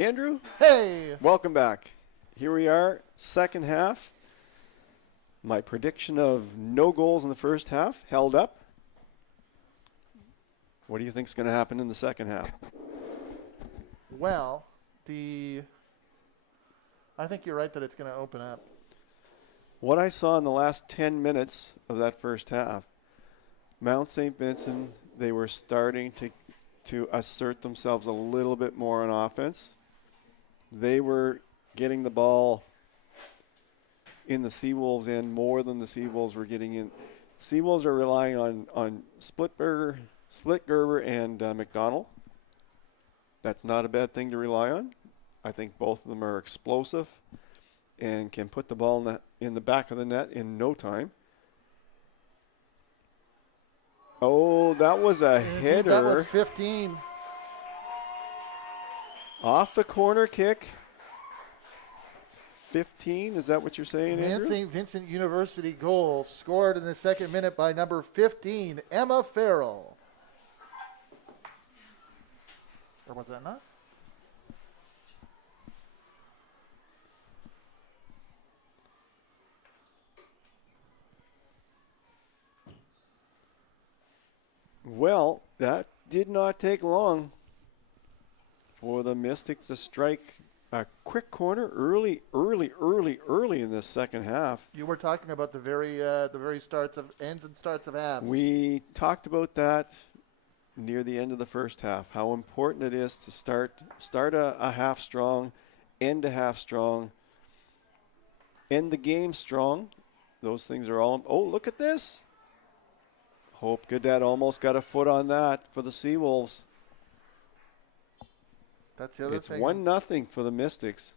Andrew, Hey! welcome back. Here we are, second half. My prediction of no goals in the first half held up. What do you think is going to happen in the second half? Well, I think you're right that it's going to open up. What I saw in the last 10 minutes of that first half, Mount St. Vincent, they were starting to assert themselves a little bit more on offense. They were getting the ball in the Seawolves end more than the Seawolves were getting in. Seawolves are relying on Splitgerber and McDonald. That's not a bad thing to rely on. I think both of them are explosive and can put the ball in the back of the net in no time. Oh, that was a header. That was 15. Off the corner kick. 15, is that what you're saying, Andrew? St. Vincent University goal scored in the second minute by number 15, Emma Farrell. Or was that not? Well, that did not take long for the Mystics to strike a quick corner early in this second half. You were talking about the very ends and starts of halves. We talked about that near the end of the first half, how important it is to start a half strong, end a half strong, end the game strong. Those things are all. Oh, look at this. Hope Gaudette almost got a foot on that for the Seawolves. That's the other it's thing. 1-0 for the Mystics.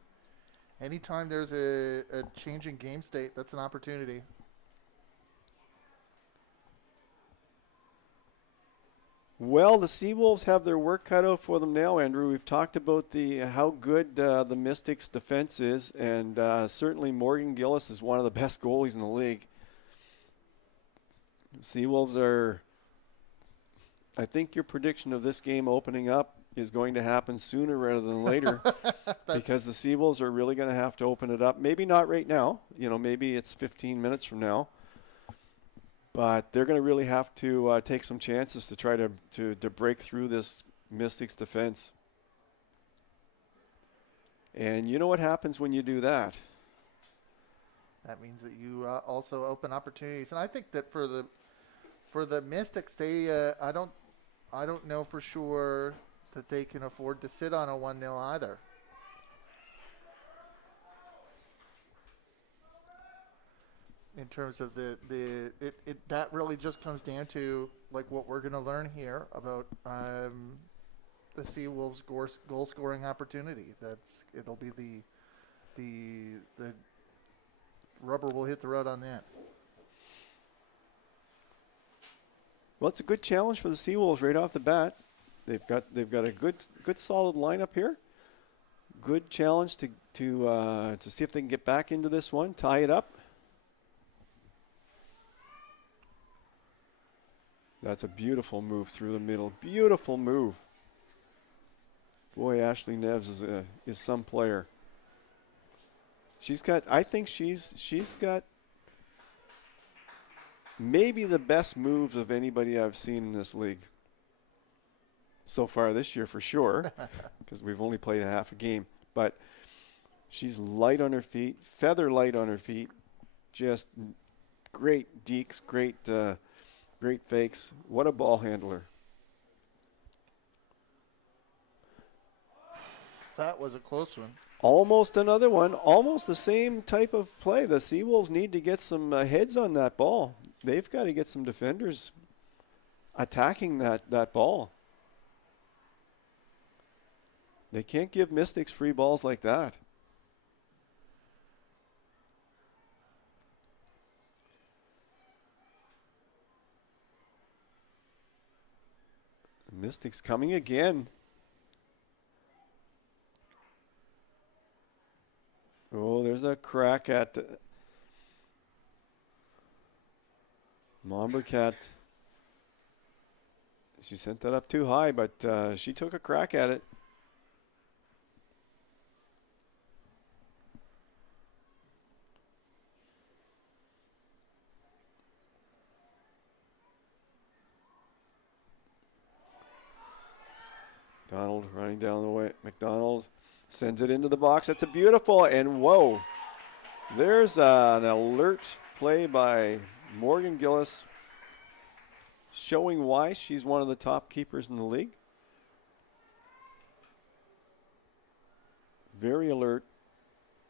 Anytime there's a changing game state, that's an opportunity. Well, the Seawolves have their work cut out for them now, Andrew. We've talked about how good the Mystics' defense is, and certainly Morgan Gillis is one of the best goalies in the league. Seawolves are, I think your prediction of this game opening up is going to happen sooner rather than later because the Seawolves are really going to have to open it up. Maybe not right now. Maybe it's 15 minutes from now. But they're going to really have to take some chances to try to break through this Mystics defense. And you know what happens when you do that? That means that you also open opportunities. And I think that for the Mystics, they I don't know for sure that they can afford to sit on a 1-0 either. In terms of that really just comes down to like what we're going to learn here about the Seawolves goal scoring opportunity. It'll be the rubber will hit the road on that. Well, it's a good challenge for the Seawolves right off the bat. They've got a good solid lineup here. Good challenge to see if they can get back into this one, tie it up. That's a beautiful move through the middle. Beautiful move. Boy, Ashley Neves is some player. I think she's got maybe the best moves of anybody I've seen in this league. So far this year for sure, because we've only played a half a game. But she's light on her feet, feather light on her feet. Just great dekes, great fakes. What a ball handler. That was a close one. Almost another one. Almost the same type of play. The Seawolves need to get some heads on that ball. They've got to get some defenders attacking that ball. They can't give Mystics free balls like that. Mystics coming again. Oh, there's a crack at Mombercat. She sent that up too high, but she took a crack at it. McDonald running down the way. McDonald sends it into the box. That's a beautiful, and whoa. There's an alert play by Morgan Gillis showing why she's one of the top keepers in the league. Very alert.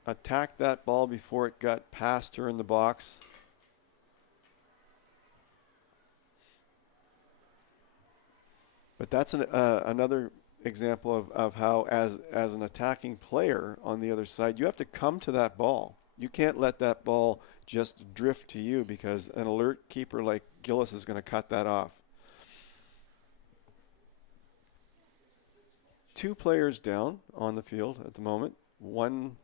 Attacked that ball before it got past her in the box. But that's another example of how, as an attacking player on the other side, you have to come to that ball. You can't let that ball just drift to you, because an alert keeper like Gillis is going to cut that off. 2 players down on the field at the moment. 1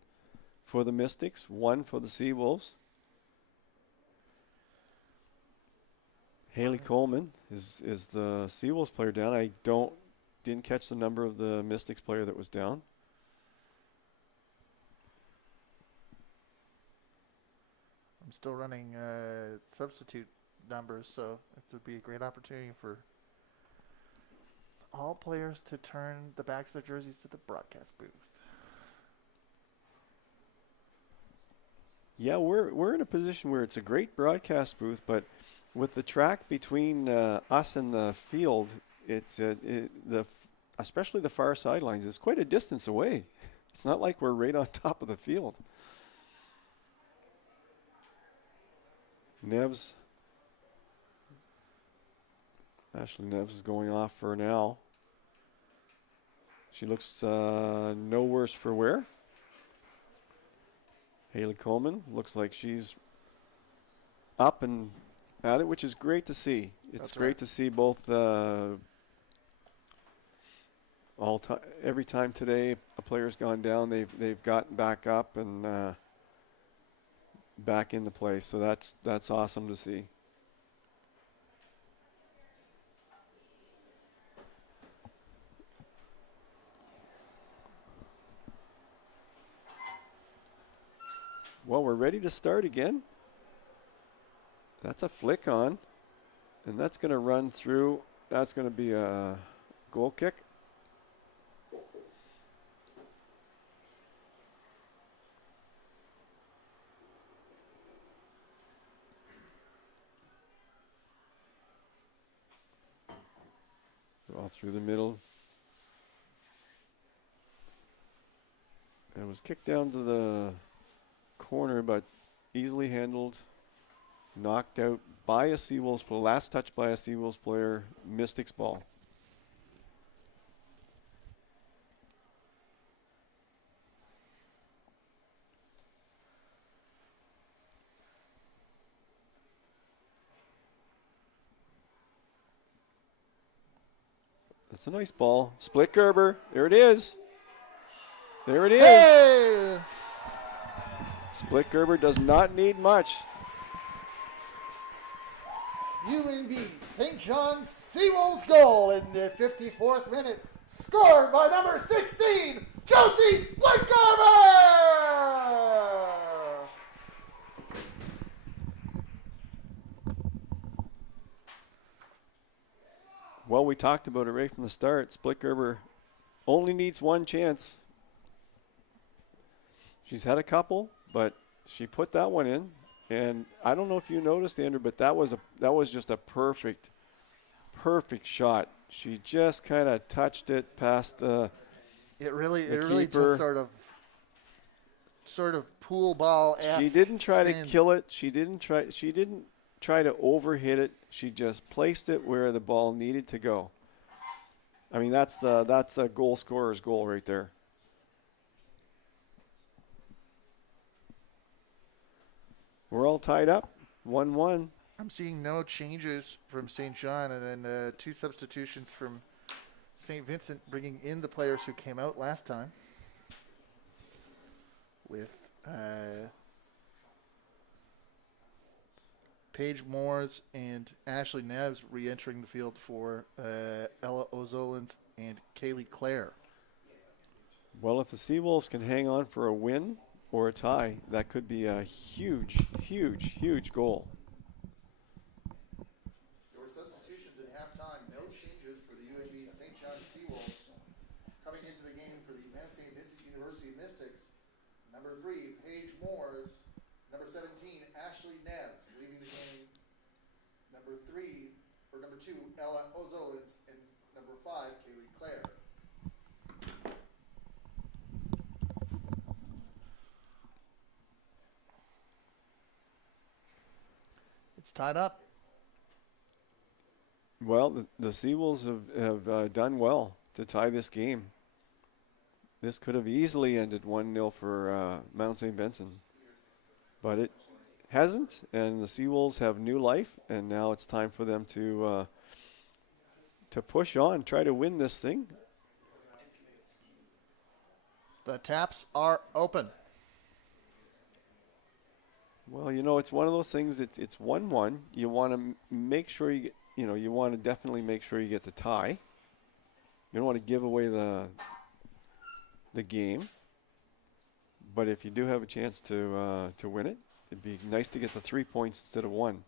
for the Mystics, 1 for the Seawolves. Haley Coleman is the Seawolves player down. I didn't catch the number of the Mystics player that was down. I'm still running substitute numbers, so it would be a great opportunity for all players to turn the backs of their jerseys to the broadcast booth. Yeah, we're in a position where it's a great broadcast booth, but with the track between us and the field, it's especially the far sidelines, it's quite a distance away. It's not like we're right on top of the field. Ashley Neves is going off for now. She looks no worse for wear. Haley Coleman looks like she's up and at it, which is great to see. It's great to see both every time today a player's gone down, they've gotten back up and back into play. So that's awesome to see. Well, we're ready to start again. That's a flick on, and that's going to run through. That's going to be a goal kick. All through the middle. It was kicked down to the corner, but easily handled, knocked out by a Seawolves player, last touch by a Seawolves player, Mystics ball. That's a nice ball. Split Gerber. There it is. There it is. Hey! Split Gerber does not need much. UNB St. John's Seawolves goal in the 54th minute, scored by number 16, Josie Splitgarber! Well, we talked about it right from the start. Split Gerber only needs one chance. She's had a couple, but she put that one in. And I don't know if you noticed, Andrew, but that was just a perfect shot. She just kind of touched it past the It really keeper. just sort of pool ball. She didn't try to kill it. She didn't try to overhit it. She just placed it where the ball needed to go. I mean, that's a goal scorer's goal right there. We're all tied up, 1-1. I'm seeing no changes from St. John, and then 2 substitutions from St. Vincent, bringing in the players who came out last time, with Paige Moores and Ashley Neves re-entering the field for Ella O'Zolins and Kaylee Clare. Well, if the Seawolves can hang on for a win or a tie, that could be a huge, huge, huge goal. There were substitutions at halftime, no changes for the UNB St. John's Seawolves. Number 3, Paige Moores. Number 17, Ashley Nebbs, leaving the game. Number 2, Ella Ozolins, and number 5, Kaylee Clare. It's tied up. Well, the Seawolves have done well to tie this game. This could have easily ended 1-0 for Mount St. Vincent, but it hasn't, and the Seawolves have new life, and now it's time for them to push on, try to win this thing. The taps are open. Well, you know, it's one of those things. It's 1-1. You want to make sure you get, you want to definitely make sure you get the tie. You don't want to give away the game. But if you do have a chance to win it, it'd be nice to get the 3 points instead of 1.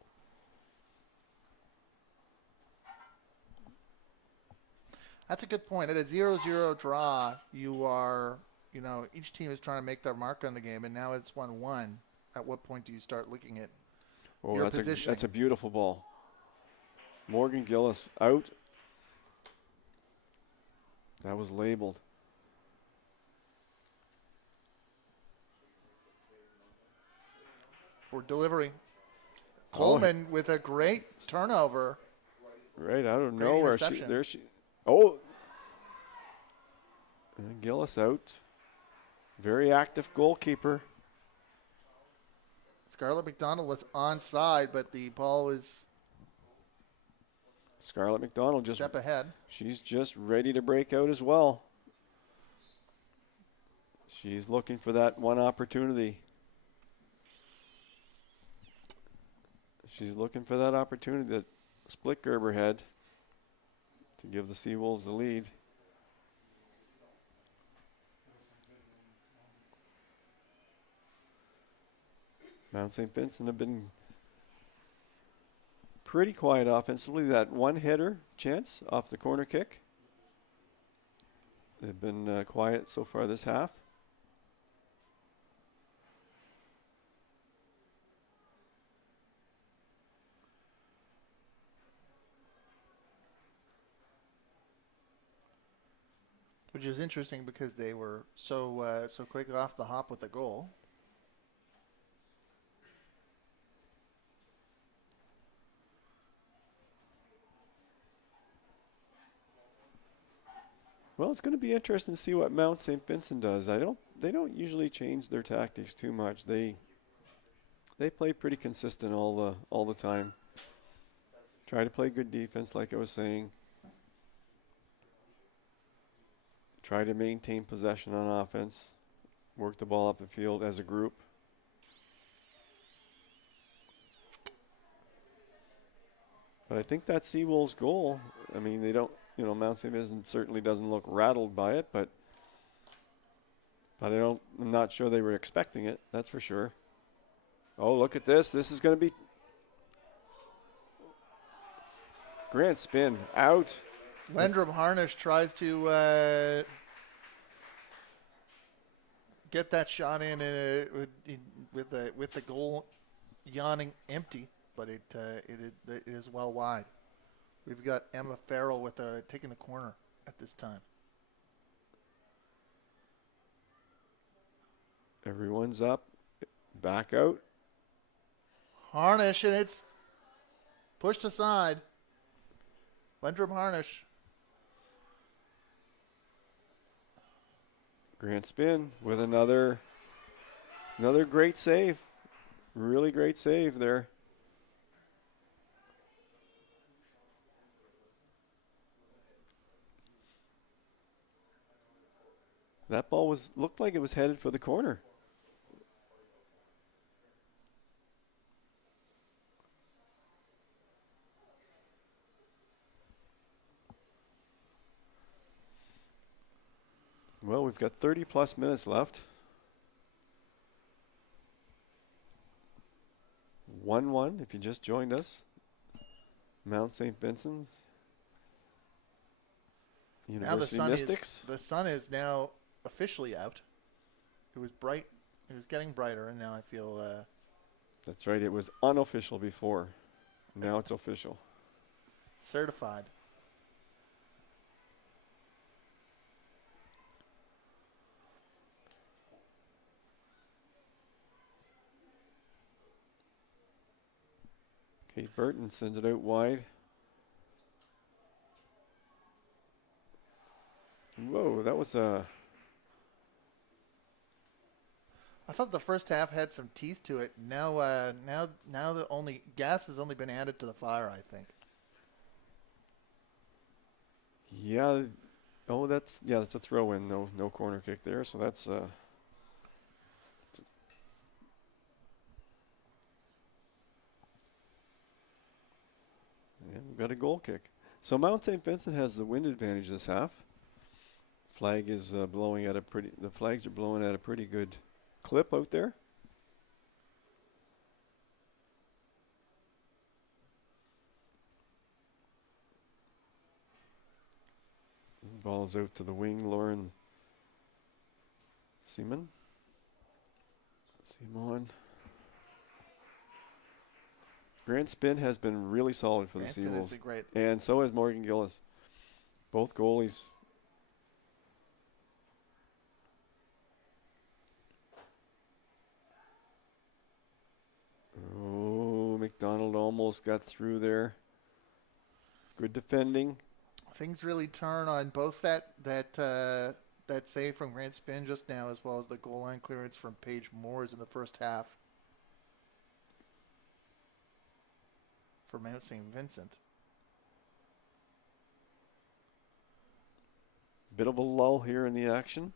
That's a good point. At a 0-0 draw, you are, each team is trying to make their mark on the game, and now it's 1-1. At what point do you start looking at your positioning? That's a beautiful ball. Morgan Gillis out. That was labeled. For delivery. Coleman with a great turnover. Right out of Great nowhere. interception. Oh. And Gillis out. Very active goalkeeper. Scarlett McDonald was onside, but the ball was Scarlett McDonald a step ahead. She's just ready to break out as well. She's looking for that one opportunity. She's looking for that opportunity that Split Gerber had to give the Seawolves the lead. Mount St. Vincent have been pretty quiet offensively. That one header chance off the corner kick. They've been quiet so far this half. Which is interesting because they were so quick off the hop with the goal. Well, it's going to be interesting to see what Mount St. Vincent does. They don't usually change their tactics too much. They play pretty consistent all the time. Try to play good defense, like I was saying. Try to maintain possession on offense. Work the ball up the field as a group. But I think that Seawolves goal, I mean, they don't, Mount St. Vincent certainly doesn't look rattled by it, but I'm not sure they were expecting it, that's for sure. Oh, look at this. This is going to be Grant spin out. Lendrum Harnish tries to get that shot in with the goal yawning empty, but it is well wide. We've got Emma Farrell with taking the corner at this time. Everyone's up, back out. Harnish, and it's pushed aside. Lendrum Harnish. Grant spin with another great save. Really great save there. That ball looked like it was headed for the corner. Well, we've got 30-plus minutes left. 1-1, if you just joined us. Mount St. Vincent University Now Mystics. the sun is now officially out. It was bright It was getting brighter, and now I feel That's right. It was unofficial before. Now it's official. certified. Kate Burton sends it out wide. Whoa, that was a... I thought the first half had some teeth to it. Now the only gas has only been added to the fire, I think. Yeah. Oh, that's a throw in. No corner kick there. So that's and we've got a goal kick. So Mount St. Vincent has the wind advantage this half. Flag is blowing at a pretty. The flags are blowing at a pretty good clip out there. Ball's out to the wing, Lauren Simon. Grant Spin has been really solid for the Seawolves. Great. And so has Morgan Gillis. Both goalies. Oh, McDonald almost got through there. Good defending. Things really turn on both that save from Grant Spin just now, as well as the goal line clearance from Paige Moores in the first half for Mount St. Vincent. Bit of a lull here in the action.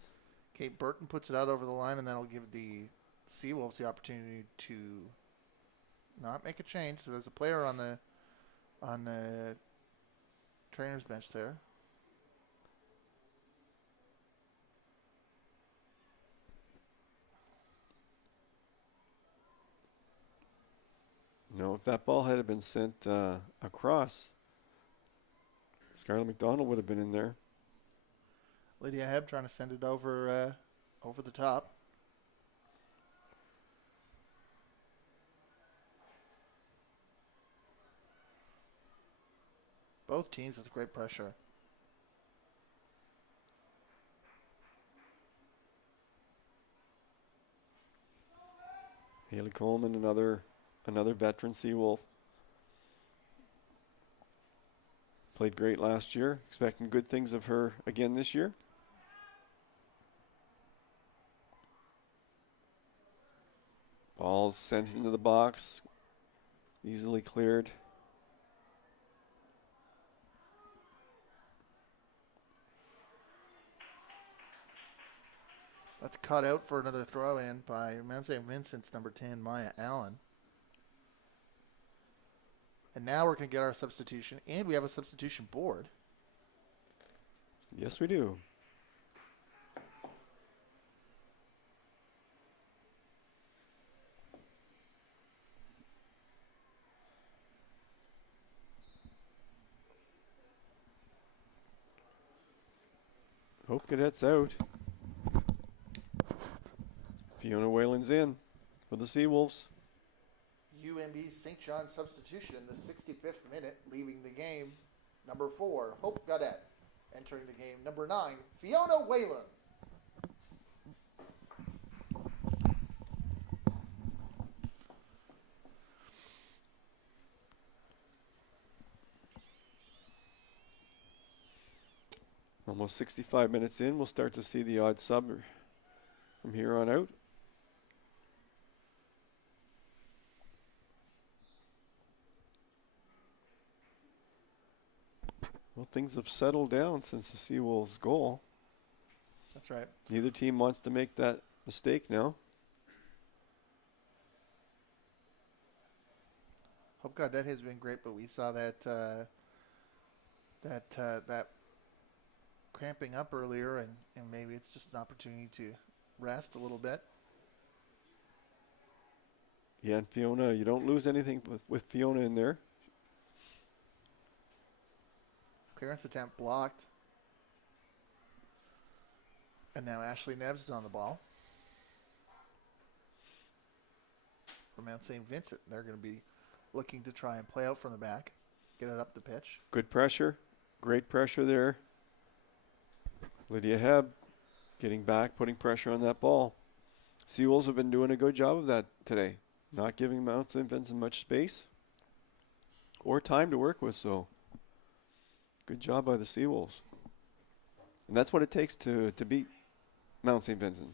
Kate Burton puts it out over the line, and that'll give the Seawolves the opportunity to not make a change. So there's a player on the trainer's bench there. No, if that ball had been sent across, Scarlett McDonald would have been in there. Lydia Hebb trying to send it over the top. Both teams with great pressure. Haley Coleman, another veteran Seawolf. Played great last year. Expecting good things of her again this year. Ball's sent into the box. Easily cleared. That's cut out for another throw in by Mount St. Vincent's number 10, Maya Allen. And now we're going to get our substitution, and we have a substitution board. Yes, we do. Hope Cadet's out. Fiona Whalen's in for the Seawolves. UNB St. John substitution in the 65th minute, leaving the game. Number 4, Hope Gaudette. Entering the game, number 9, Fiona Whalen. Almost 65 minutes in, we'll start to see the odd sub from here on out. Well, things have settled down since the Seawolves' goal. That's right. Neither team wants to make that mistake now. Hope Gaudette has been great, but we saw that cramping up earlier, and maybe it's just an opportunity to rest a little bit. Yeah, and Fiona, you don't lose anything with Fiona in there. Clearance attempt blocked. And now Ashley Neves is on the ball. Mount St. Vincent. They're going to be looking to try and play out from the back, get it up the pitch. Good pressure. Great pressure there. Lydia Hebb getting back, putting pressure on that ball. Seawolves have been doing a good job of that today, not giving Mount St. Vincent much space or time to work with, so good job by the Seawolves. And that's what it takes to beat Mount St. Vincent.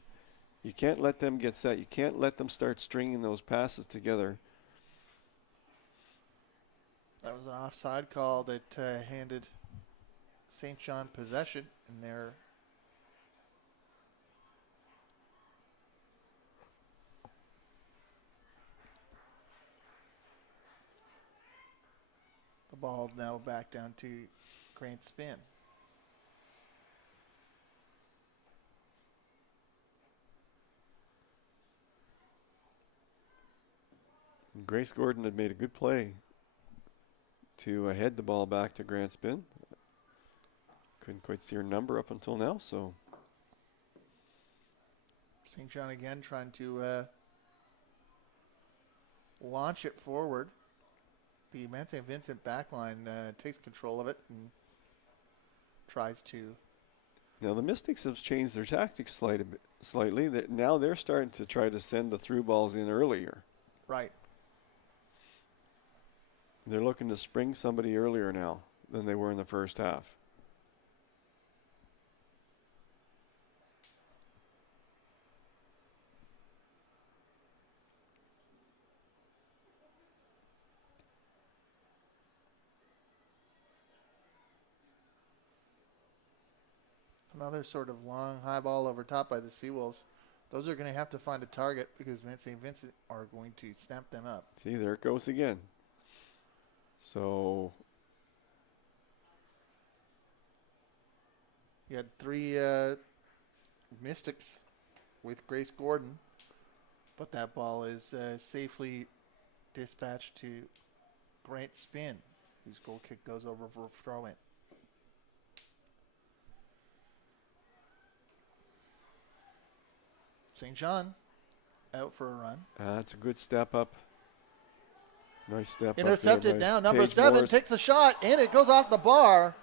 You can't let them get set. You can't let them start stringing those passes together. That was an offside call that handed St. John possession in their the ball now back down to Grant Spin. Grace Gordon had made a good play to head the ball back to Grant Spin. Couldn't quite see her number up until now, so. St. John again trying to launch it forward. The Mount St. Vincent backline takes control of it and tries to. Now the Mystics have changed their tactics slightly. Now they're starting to try to send the through balls in earlier. Right. They're looking to spring somebody earlier now than they were in the first half. Another sort of long high ball over top by the Seawolves. Those are going to have to find a target because Mount St. Vincent are going to snap them up. See, there it goes again. So you had three Mystics with Grace Gordon, but that ball is safely dispatched to Grant Spin, whose goal kick goes over for a throw-in. St. John out for a run. That's a good step up. Nice step Intercepted up there now. Number Paige 7 Morris. takes a shot, and it goes off the bar.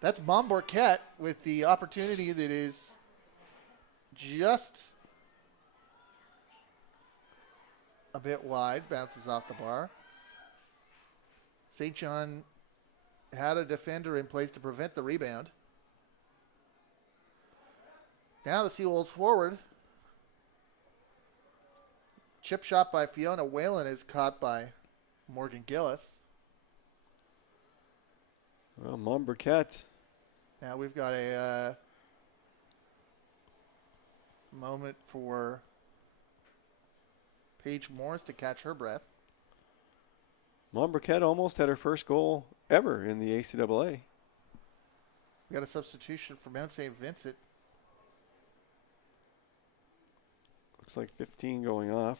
That's Mom Borquette with the opportunity that is just a bit wide. Bounces off the bar. St. John had a defender in place to prevent the rebound. Now the Seawolves forward. Chip shot by Fiona Whalen is caught by Morgan Gillis. Well, Mom Burkett. Now we've got a moment for Paige Morris to catch her breath. Mom Burkett almost had her first goal ever in the ACAA. We got a substitution for Mount St. Vincent. Looks like 15 going off.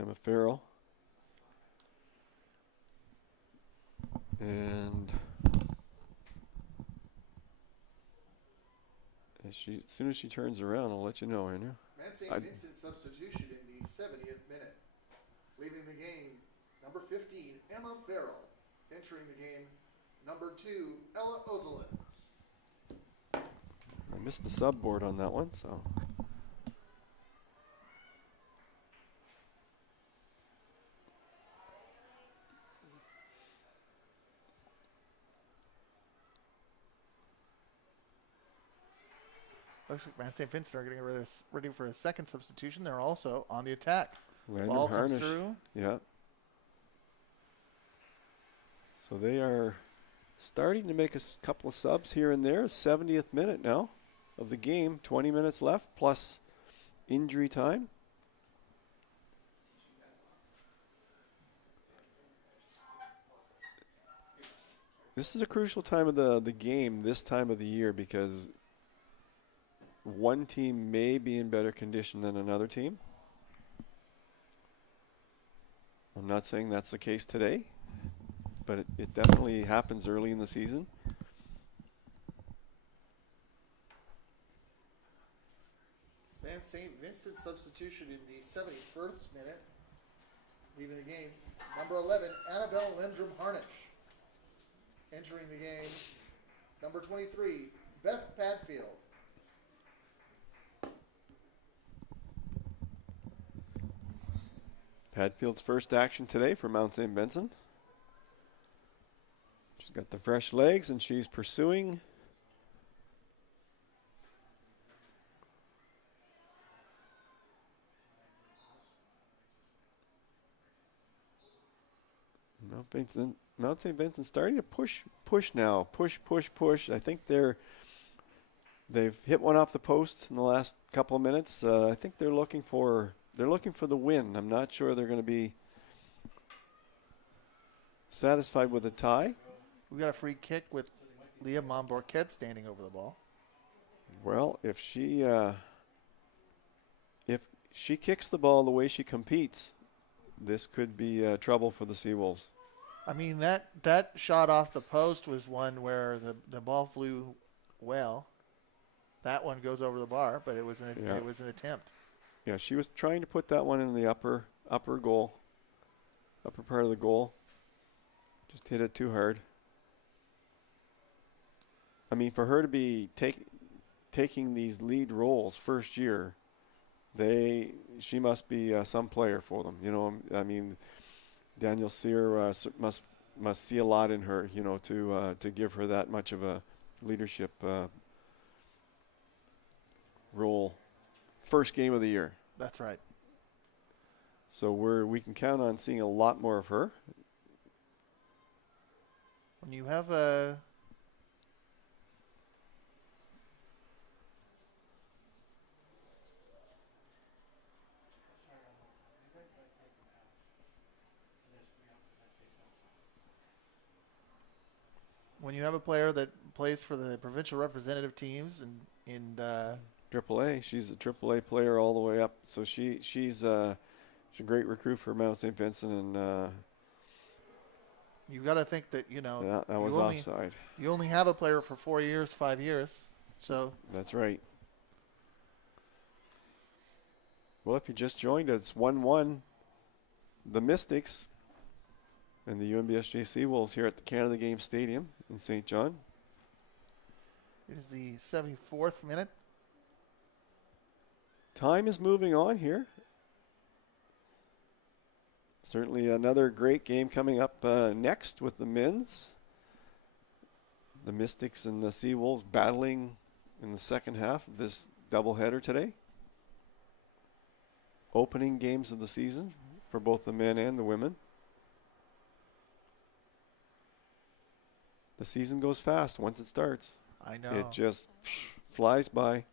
Emma Farrell. And as soon as she turns around, I'll let you know, Andrew. Mount St. Vincent substitution in the 70th minute. Leaving the game, number 15, Emma Farrell. Entering the game, number 2, Ella Ozelins. I missed the sub board on that one, so. Looks like Mount St. Vincent are getting ready for a second substitution. They're also on the attack. Landon Ball Harnish. comes through. Yeah. So they are starting to make a couple of subs here and there. 70th minute now of the game. 20 minutes left plus injury time. This is a crucial time of the game this time of the year because one team may be in better condition than another team. I'm not saying that's the case today, but it definitely happens early in the season. and St. Vincent substitution in the 71st minute, leaving the game. Number 11, Annabelle Lindrum Harnish. Entering the game, number 23, Beth Padfield. Padfield's first action today for Mount St. Vincent. She's got the fresh legs and she's pursuing. Mount St. Vincent starting to push now. Push. I think they've hit one off the post in the last couple of minutes. I think they're looking for the win. I'm not sure they're going to be satisfied with a tie. We got a free kick with Leah Momborquette standing over the ball. Well, if she kicks the ball the way she competes, this could be trouble for the Seawolves. I mean, that shot off the post was one where the ball flew well. That one goes over the bar, but it was an attempt. Yeah, she was trying to put that one in the upper goal, upper part of the goal. Just hit it too hard. I mean, for her to be taking these lead roles first year, she must be some player for them. You know, I mean, Daniel Sear must see a lot in her, you know, to give her that much of a leadership role. First game of the year. That's right. So we can count on seeing a lot more of her. When you have a player that plays for the provincial representative teams in AAA, she's a AAA player all the way up. So she's a great recruit for Mount St. Vincent, and you've got to think that, you know, that was offside. You only have a player for 4 years, 5 years, so that's right. Well, if you just joined us, 1-1, the Mystics and the UNBSJ Seawolves here at the Canada Game Stadium in St. John. It is the 74th minute. Time is moving on here. Certainly another great game coming up next with the men's. The Mystics and the Seawolves battling in the second half of this doubleheader today. Opening games of the season for both the men and the women. The season goes fast once it starts. I know. It just flies by.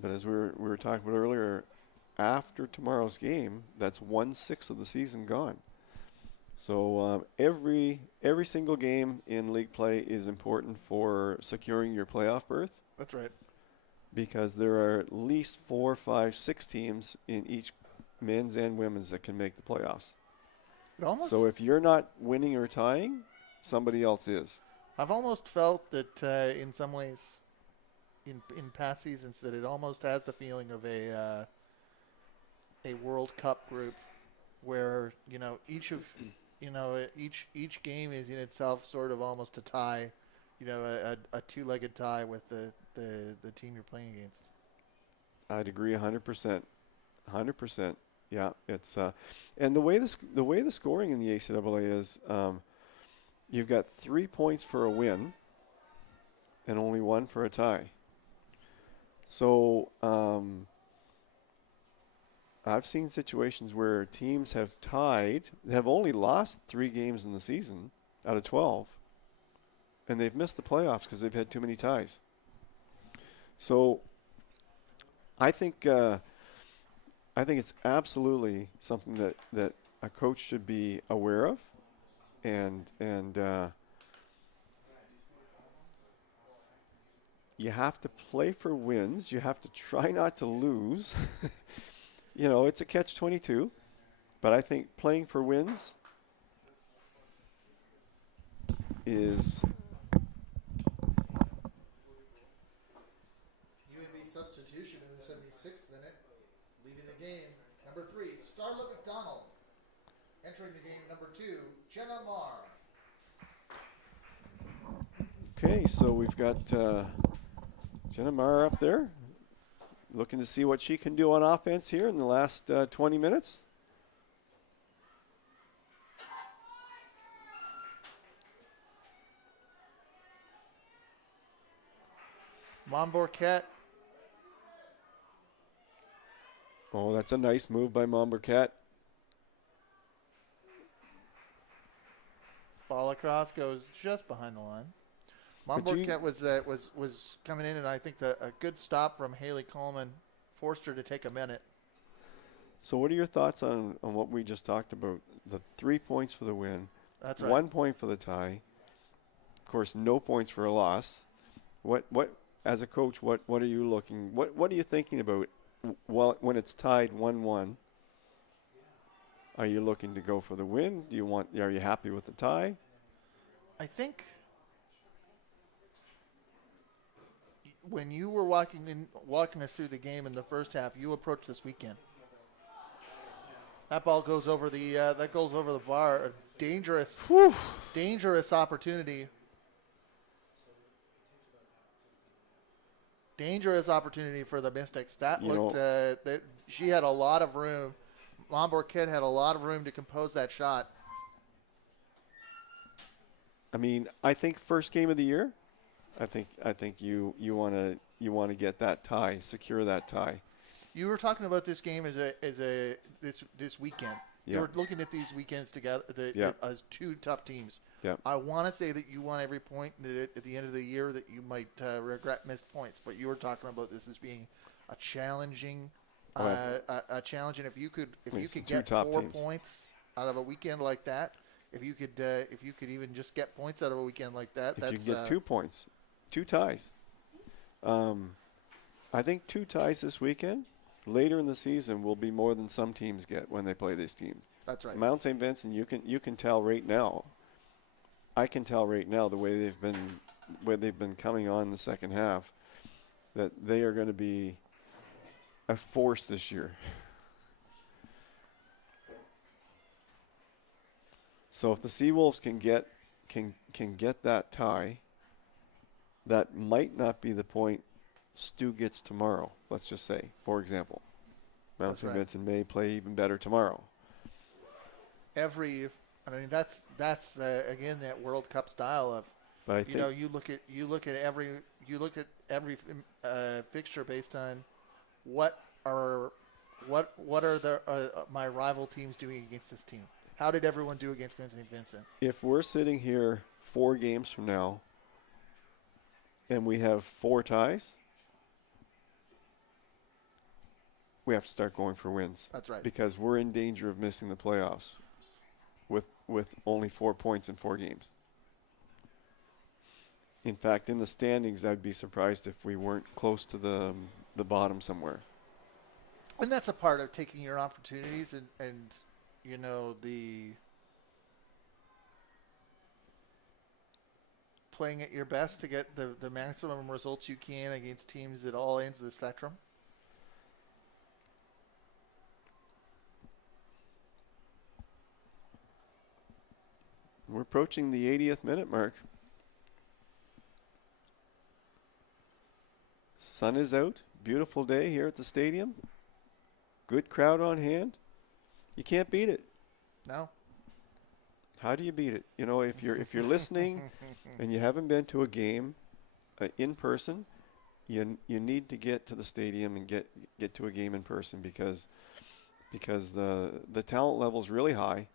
But as we were talking about earlier, after tomorrow's game, that's 1/6 of the season gone. So every single game in league play is important for securing your playoff berth. That's right. Because there are at least 4, 5, 6 teams in each men's and women's that can make the playoffs. So if you're not winning or tying, somebody else is. I've almost felt that in some ways, in past seasons, that it almost has the feeling of a World Cup group, where each game is in itself sort of almost a tie, a two-legged tie with the team you're playing against. I'd agree 100%. 100%. Yeah, it's and the way the scoring in the ACAA is, you've got 3 points for a win and only 1 for a tie. So I've seen situations where teams have only lost 3 games in the season out of 12, and they've missed the playoffs because they've had too many ties. So I think it's absolutely something that a coach should be aware of, and you have to play for wins. You have to try not to lose. It's a catch-22, but I think playing for wins Number 3, Scarlett McDonald. Entering the game, number 2, Jenna Marr. Okay, so we've got Jenna Marr up there, looking to see what she can do on offense here in the last 20 minutes. Montbourquette. Oh, that's a nice move by Montbourquette. Ball across, goes just behind the line. Montbourquette was coming in, and I think a good stop from Haley Coleman forced her to take a minute. So what are your thoughts on what we just talked about? The 3 points for the win. That's right. 1 point for the tie. Of course, no points for a loss. What as a coach, what are you looking? What are you thinking about? Well, when it's tied 1-1, are you looking to go for the win? Are you happy with the tie? I think when you were walking us through the game in the first half, you approached this weekend. That ball goes over the bar. A dangerous opportunity. Dangerous opportunity for the Mystics. She had a lot of room. Montbourquette had a lot of room to compose that shot. I mean, I think first game of the year, I think you want to get that tie, secure that tie. You were talking about this game this weekend. Yeah. You were looking at these weekends together as two tough teams. Yeah. I want to say that you want every point that at the end of the year that you might regret missed points, but you were talking about this as being a challenging, a challenge. And if you could get 4 points out of a weekend like that, if you could even just get points out of a weekend like that, if you can get 2 points, 2 ties. I think 2 ties this weekend later in the season will be more than some teams get when they play these teams. That's right. Mount St. Vincent, you can tell right now. I can tell right now the way they've been coming on in the second half that they are going to be a force this year. So if the Seawolves can get that tie, that might not be the point Stu gets tomorrow. Let's just say, for example, Mount St. Vincent may play even better tomorrow. That's again that World Cup style of. But I think you look at every fixture based on what are my rival teams doing against this team. How did everyone do against St. Vincent? If we're sitting here 4 games from now and we have 4 ties, we have to start going for wins. That's right. Because we're in danger of missing the playoffs with only 4 points in 4 games. In fact, in the standings, I'd be surprised if we weren't close to the bottom somewhere. And that's a part of taking your opportunities and the playing at your best to get the maximum results you can against teams at all ends of the spectrum. We're approaching the 80th minute mark. Sun is out. Beautiful day here at the stadium. Good crowd on hand. You can't beat it. No. How do you beat it? If you're listening and you haven't been to a game in person, you need to get to the stadium and get to a game in person because the talent level is really high.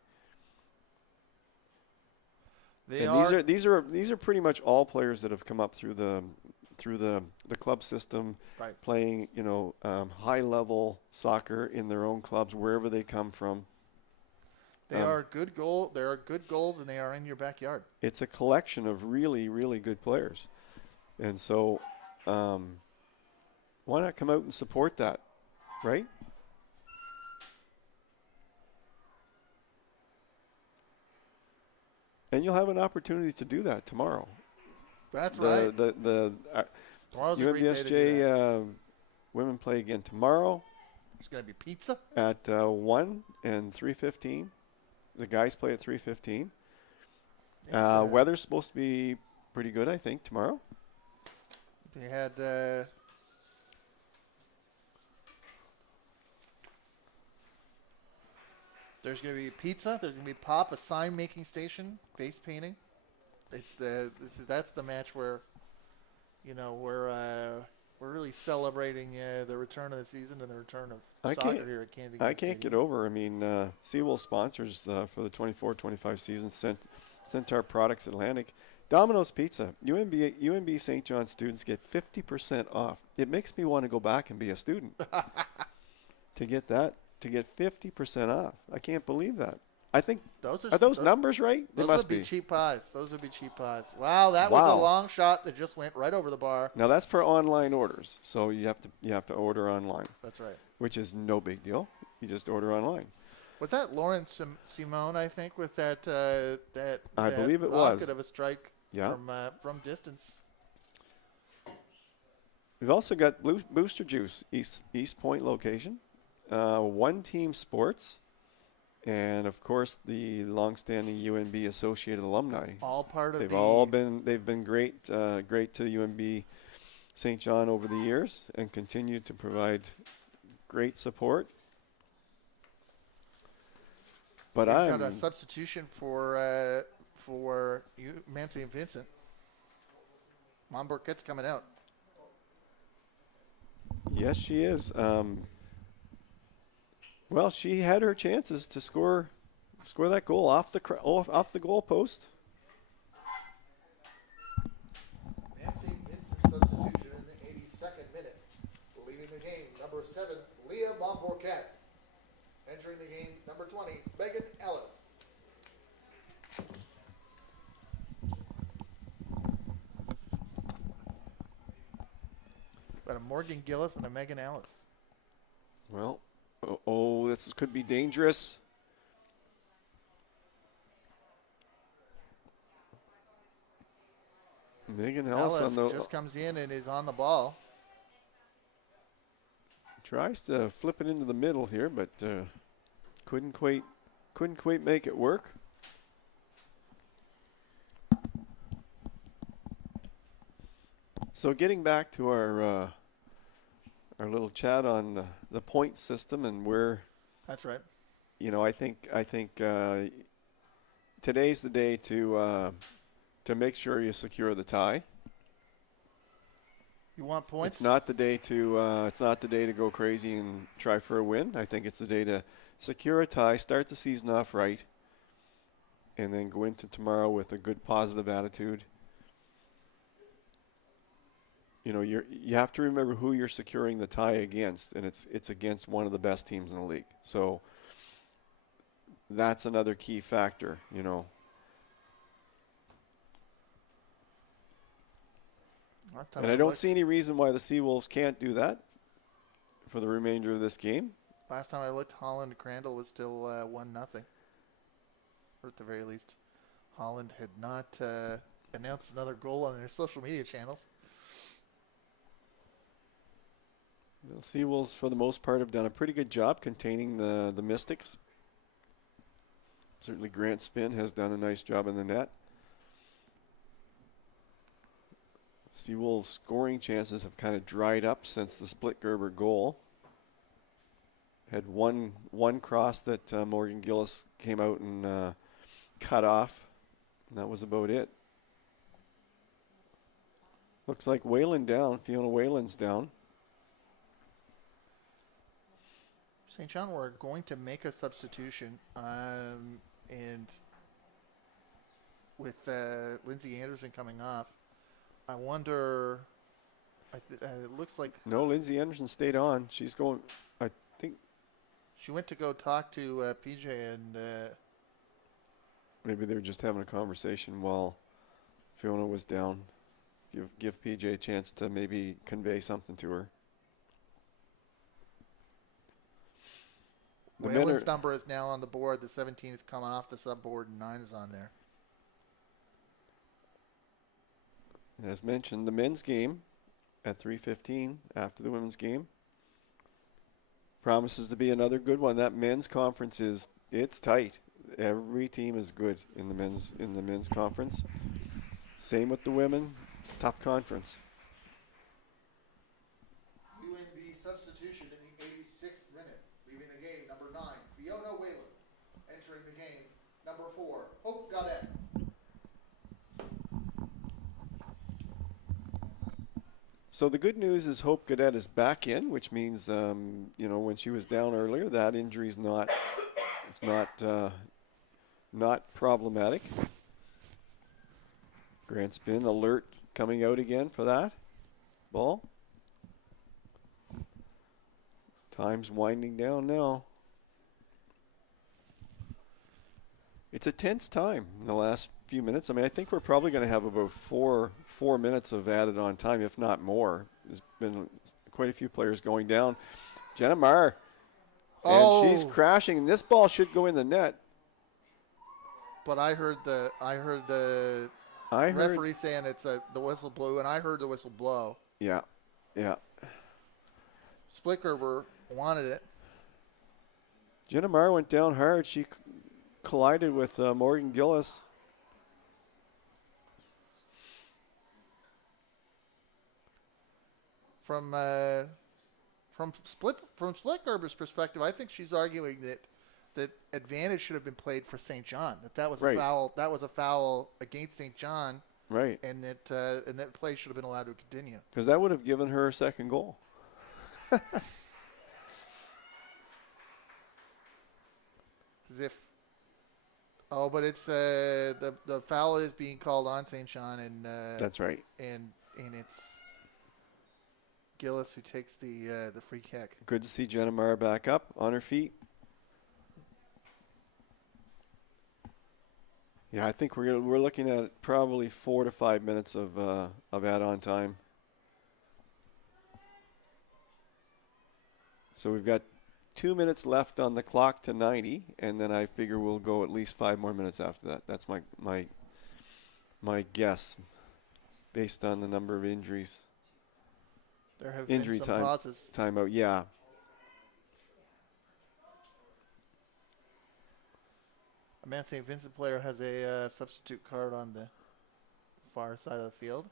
These are pretty much all players that have come up through the club system, right, playing high level soccer in their own clubs wherever they come from. They are good goals, and they are in your backyard. It's a collection of really, really good players, and so why not come out and support that, right? And you'll have an opportunity to do that tomorrow. That's right. The UNBSJ women play again tomorrow. There's going to be pizza at 1 and 3:15. The guys play at 3:15. Weather's supposed to be pretty good, I think, tomorrow. We had there's going to be pizza. There's going to be pop, a sign making station, face painting. That's the match where, we're really celebrating the return of the season and the return of soccer here at Candy. I can't get over. I mean, Seawolf sponsors for the 24-25 season. Centaur Products Atlantic. Domino's Pizza. UNB St. John students get 50% off. It makes me want to go back and be a student to get 50% off. I can't believe that. I think are those numbers right? They must be cheap pies. Those would be cheap pies. Wow, that was a long shot that just went right over the bar. Now that's for online orders, so you have to order online. That's right. Which is no big deal. You just order online. Was that Lauren Simone? I think with that I believe it rocket was of a strike. Yeah. From distance. We've also got Booster Juice East Point location, One Team Sports. And of course, the longstanding UNB associated alumni. All part of they've been great to UNB St. John over the years and continue to provide great support. But I've got a substitution for Man St. Vincent. Mom Burkett's coming out. Yes, she is. Well, she had her chances to score that goal off the goal post. Man St. Vincent substitution in the 82nd minute. Leaving the game, number 7, Leah Momborquette. Entering the game, number 20, Megan Ellis. Got a Morgan Gillis and a Megan Ellis. Well, this could be dangerous. Megan Ellis just comes in and is on the ball. Tries to flip it into the middle here, but couldn't quite make it work. So getting back to our little chat on the point system and where. That's right. I think today's the day to make sure you secure the tie. You want points? It's not the day to go crazy and try for a win. I think it's the day to secure a tie, start the season off right, and then go into tomorrow with a good positive attitude. You have to remember who you're securing the tie against, and it's against one of the best teams in the league. So that's another key factor, And I don't see any reason why the Seawolves can't do that for the remainder of this game. Last time I looked, Holland Crandall was still 1-0. Or at the very least, Holland had not announced another goal on their social media channels. The Seawolves, for the most part, have done a pretty good job containing the Mystics. Certainly Grant Spinn has done a nice job in the net. Seawolves' scoring chances have kind of dried up since the split Gerber goal. Had one cross that Morgan Gillis came out and cut off. And that was about it. Looks like Whalen down. Fiona Whalen's down. St. John, we're going to make a substitution. And with Lindsay Anderson coming off, I wonder, it looks like... No, Lindsay Anderson stayed on. She's going, I think... She went to go talk to PJ and... Maybe they were just having a conversation while Fiona was down. Give PJ a chance to maybe convey something to her. Whalen's number is now on the board. The 17 is coming off the subboard and 9 is on there. As mentioned, the men's game at 3:15 after the women's game. promises to be another good one. That men's conference it's tight. Every team is good in the men's conference. Same with the women. Tough conference. UNB substitution in the 86th minute. Leaving the game, number 9, Fiona Whalen. Entering the game, number 4, Hope Gaudette. So the good news is Hope Gaudette is back in, which means, when she was down earlier, that injury's not problematic. Grand spin alert coming out again for that ball. Time's winding down now. It's a tense time in the last few minutes. I mean, I think we're probably going to have about four minutes of added on time, if not more. There's been quite a few players going down. Jenna Marr, and she's crashing. And this ball should go in the net. But I heard the referee saying it's the whistle blew, and I heard the whistle blow. Yeah. Splicker wanted it. Jenna Marr went down hard. She collided with Morgan Gillis. From Splicker perspective, I think she's arguing that advantage should have been played for St. John. That was a foul. That was a foul against St. John. Right. And that play should have been allowed to continue. Because that would have given her a second goal. But it's the foul is being called on St. John, and that's right. And it's Gillis who takes the free kick. Good to see Jenna Marr back up on her feet. Yeah, I think we're looking at probably 4 to 5 minutes of add-on time. So we've got 2 minutes left on the clock to 90, and then I figure we'll go at least 5 more minutes after that. That's my guess, based on the number of injuries. There have been some pauses. Timeout, yeah. A Mount St. Vincent player has a substitute card on the far side of the field.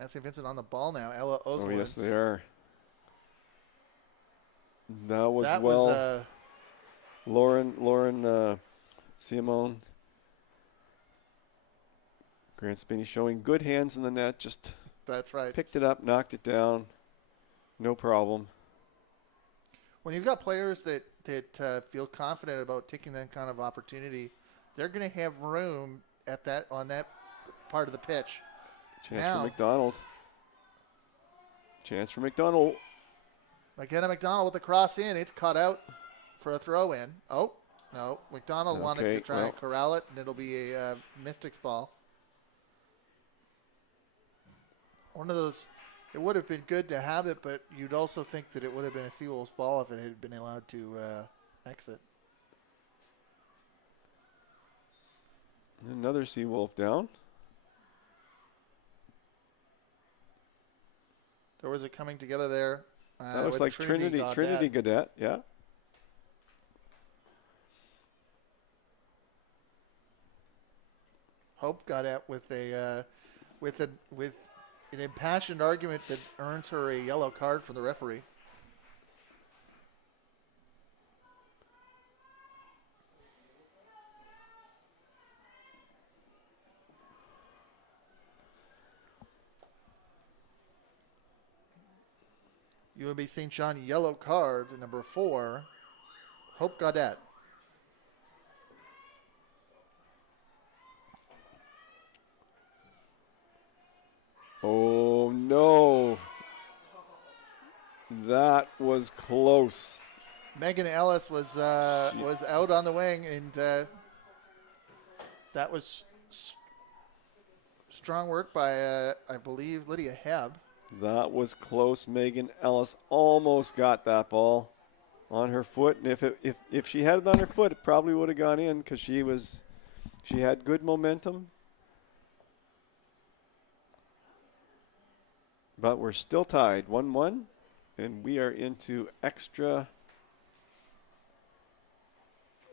Mount St. Vincent on the ball now. Ella Oswald. Oh, yes, they are. That was Lauren Simone. Grant Spinney showing good hands in the net. Just that's right. Picked it up, knocked it down. No problem. When you've got players that feel confident about taking that kind of opportunity, they're going to have room on that part of the pitch. Chance for McDonald. Chance for McDonald. McKenna McDonald with the cross in. It's cut out for a throw in. Oh, no. McDonald wanted to try and corral it, and it'll be a Mystics ball. One of those, it would have been good to have it, but you'd also think that it would have been a Seawolves ball if it had been allowed to exit. Another Seawolf down. There was a coming together there. That looks like Trinity Gaudette, yeah. Hope Gaudette with an impassioned argument that earns her a yellow card from the referee. UNB St. John yellow card, number 4, Hope Gaudette. Oh, no. That was close. Megan Ellis was out on the wing, and that was strong work by, I believe, Lydia Hebb. That was close. Megan Ellis almost got that ball on her foot, and if she had it on her foot, it probably would have gone in because she had good momentum. But we're still tied, 1-1. And we are into extra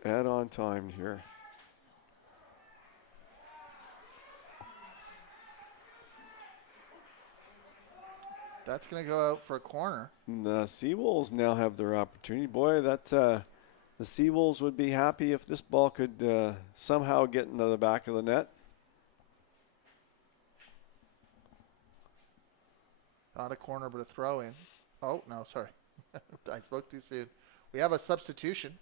add-on time here. That's going to go out for a corner. And the Seawolves now have their opportunity. Boy, that the Seawolves would be happy if this ball could somehow get into the back of the net. Not a corner, but a throw in. Oh, no, sorry. I spoke too soon. We have a substitution.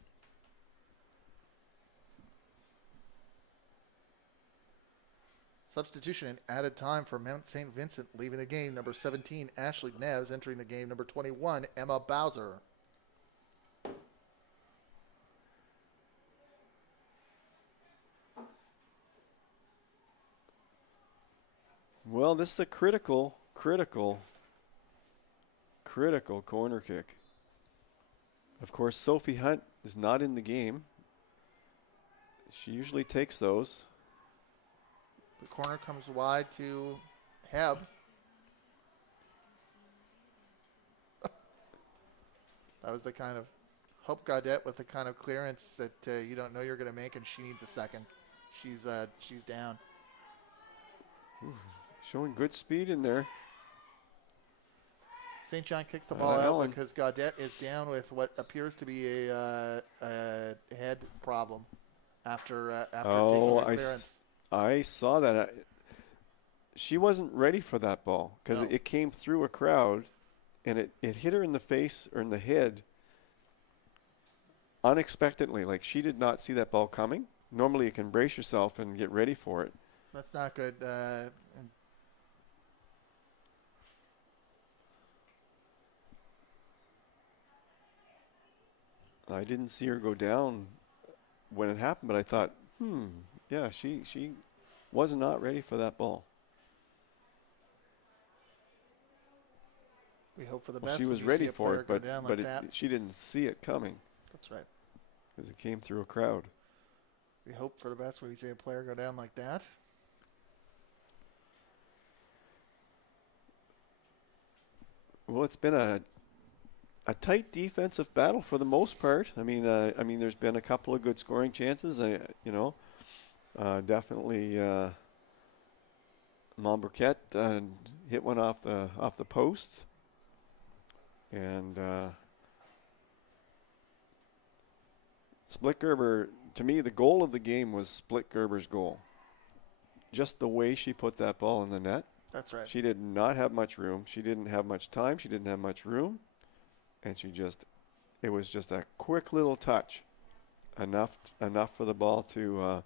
Substitution and added time for Mount St. Vincent, leaving the game. Number 17, Ashley Neves, entering the game. Number 21, Emma Bowser. Well, this is a critical corner kick. Of course, Sophie Hunt is not in the game. She usually takes those. The corner comes wide to Heb. That was the kind of Hope Gaudette with the kind of clearance that you don't know you're going to make, and she needs a second. She's down. Ooh, showing good speed in there. St. John kicks the ball out because Gaudette is down with what appears to be a head problem after taking the clearance. I saw that. She wasn't ready for that ball because it came through a crowd, and it hit her in the face or in the head unexpectedly. Like, she did not see that ball coming. Normally you can brace yourself and get ready for it. That's not good. I didn't see her go down when it happened, but I thought, yeah, she was not ready for that ball. We hope for the Well, best. she was ready for it, but she didn't see it coming. That's right. Because it came through a crowd. We hope for the best when we see a player go down like that. Well, it's been a tight defensive battle for the most part. I mean, there's been a couple of good scoring chances. Definitely Montbriquet hit one off the post, and Split Gerber. To me, the goal of the game was Split Gerber's goal. Just the way she put that ball in the net. That's right. She did not have much room. She didn't have much time. She didn't have much room. And it was just a quick little touch. Enough for the ball to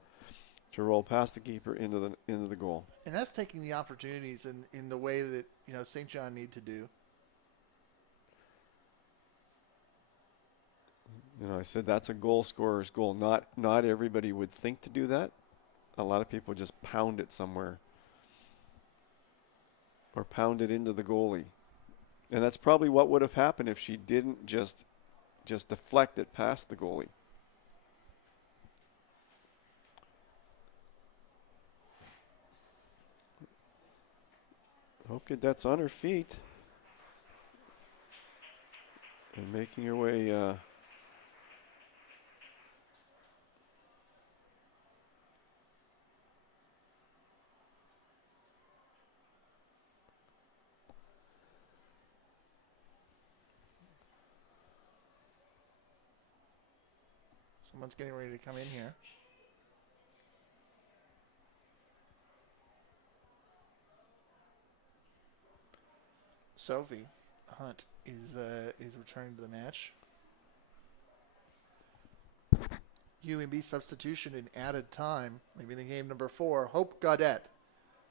roll past the keeper into the goal. And that's taking the opportunities in the way that, St. John need to do. I said that's a goal scorer's goal. Not everybody would think to do that. A lot of people just pound it somewhere. Or pound it into the goalie. And that's probably what would have happened if she didn't just deflect it past the goalie. Hope Cadet's on her feet and making her way. Someone's getting ready to come in here. Sophie Hunt is returning to the match. UNB substitution in added time. Maybe the game number 4, Hope Gaudette.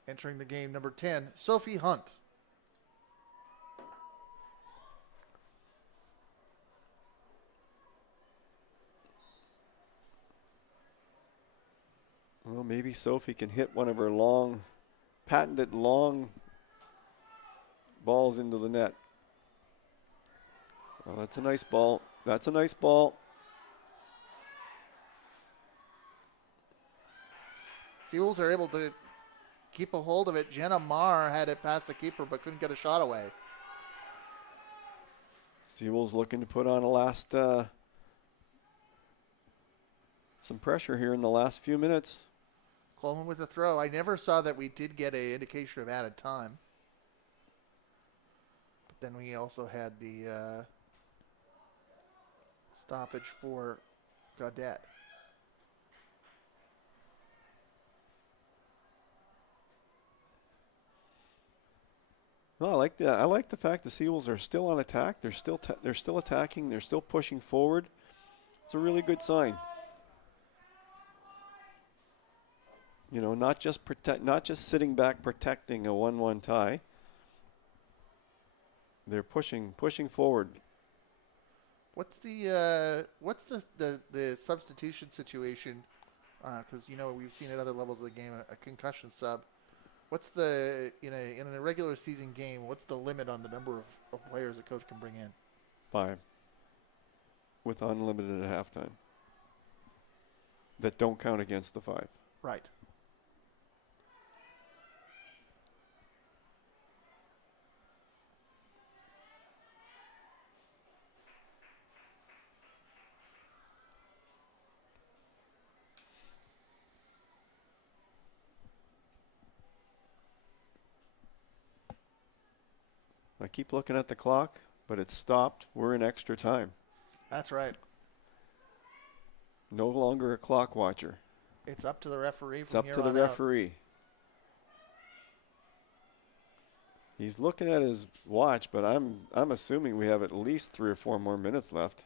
Entering the game number 10, Sophie Hunt. Well, maybe Sophie can hit one of her patented long balls into the net. Well, that's a nice ball. That's a nice ball. Seawolves are able to keep a hold of it. Jenna Marr had it past the keeper but couldn't get a shot away. Seawolves looking to put on a last some pressure here in the last few minutes. Coleman with a throw. I never saw that we did get an indication of added time. But then we also had the stoppage for Gaudette. Well, I like the fact the Seawolves are still on attack. They're still attacking. They're still pushing forward. It's a really good sign. You know, not just sitting back protecting a 1-1 tie. They're pushing forward. What's the substitution situation? Because we've seen at other levels of the game a concussion sub. What's the in a regular season game? What's the limit on the number of players a coach can bring in? 5, with unlimited at halftime. That don't count against the 5. Right. I keep looking at the clock, but it's stopped. We're in extra time. That's right. No longer a clock watcher. It's up to the referee. It's up to the referee. He's looking at his watch, but I'm assuming we have at least 3 or 4 more minutes left.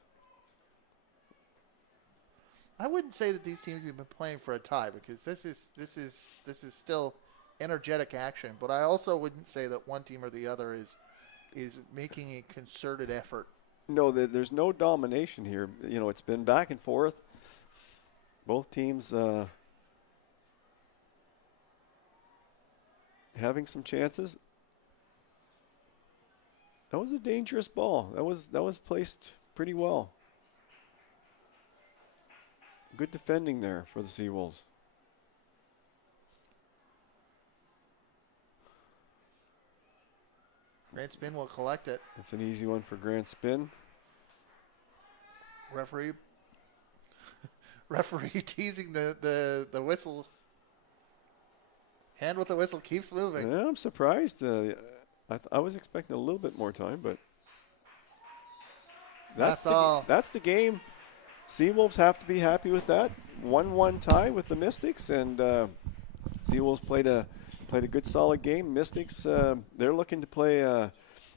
I wouldn't say that these teams have been playing for a tie, because this is still energetic action. But I also wouldn't say that one team or the other is making a concerted effort. No, there's no domination here. It's been back and forth. Both teams having some chances. That was a dangerous ball. That was placed pretty well. Good defending there for the Seawolves. Grant Spin will collect it. It's an easy one for Grant Spin. Referee teasing the whistle. Hand with the whistle keeps moving. Yeah, I'm surprised. I was expecting a little bit more time, but that's all. That's the game. Seawolves have to be happy with that. 1-1 tie with the Mystics, and Seawolves played a good, solid game. Mystics, they're looking to play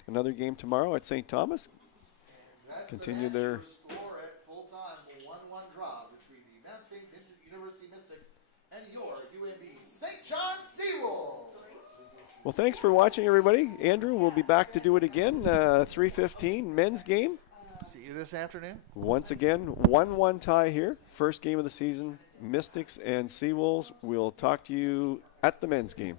another game tomorrow at St. Thomas. Continue their score at full time, 1-1 draw between the Mount St. Vincent University Mystics and your UNB St. John Seawolves. Well, thanks for watching, everybody. Andrew, we'll be back to do it again. 3:15 men's game. See you this afternoon. Once again, 1-1 tie here. First game of the season. Mystics and Seawolves. We'll talk to you at the men's game.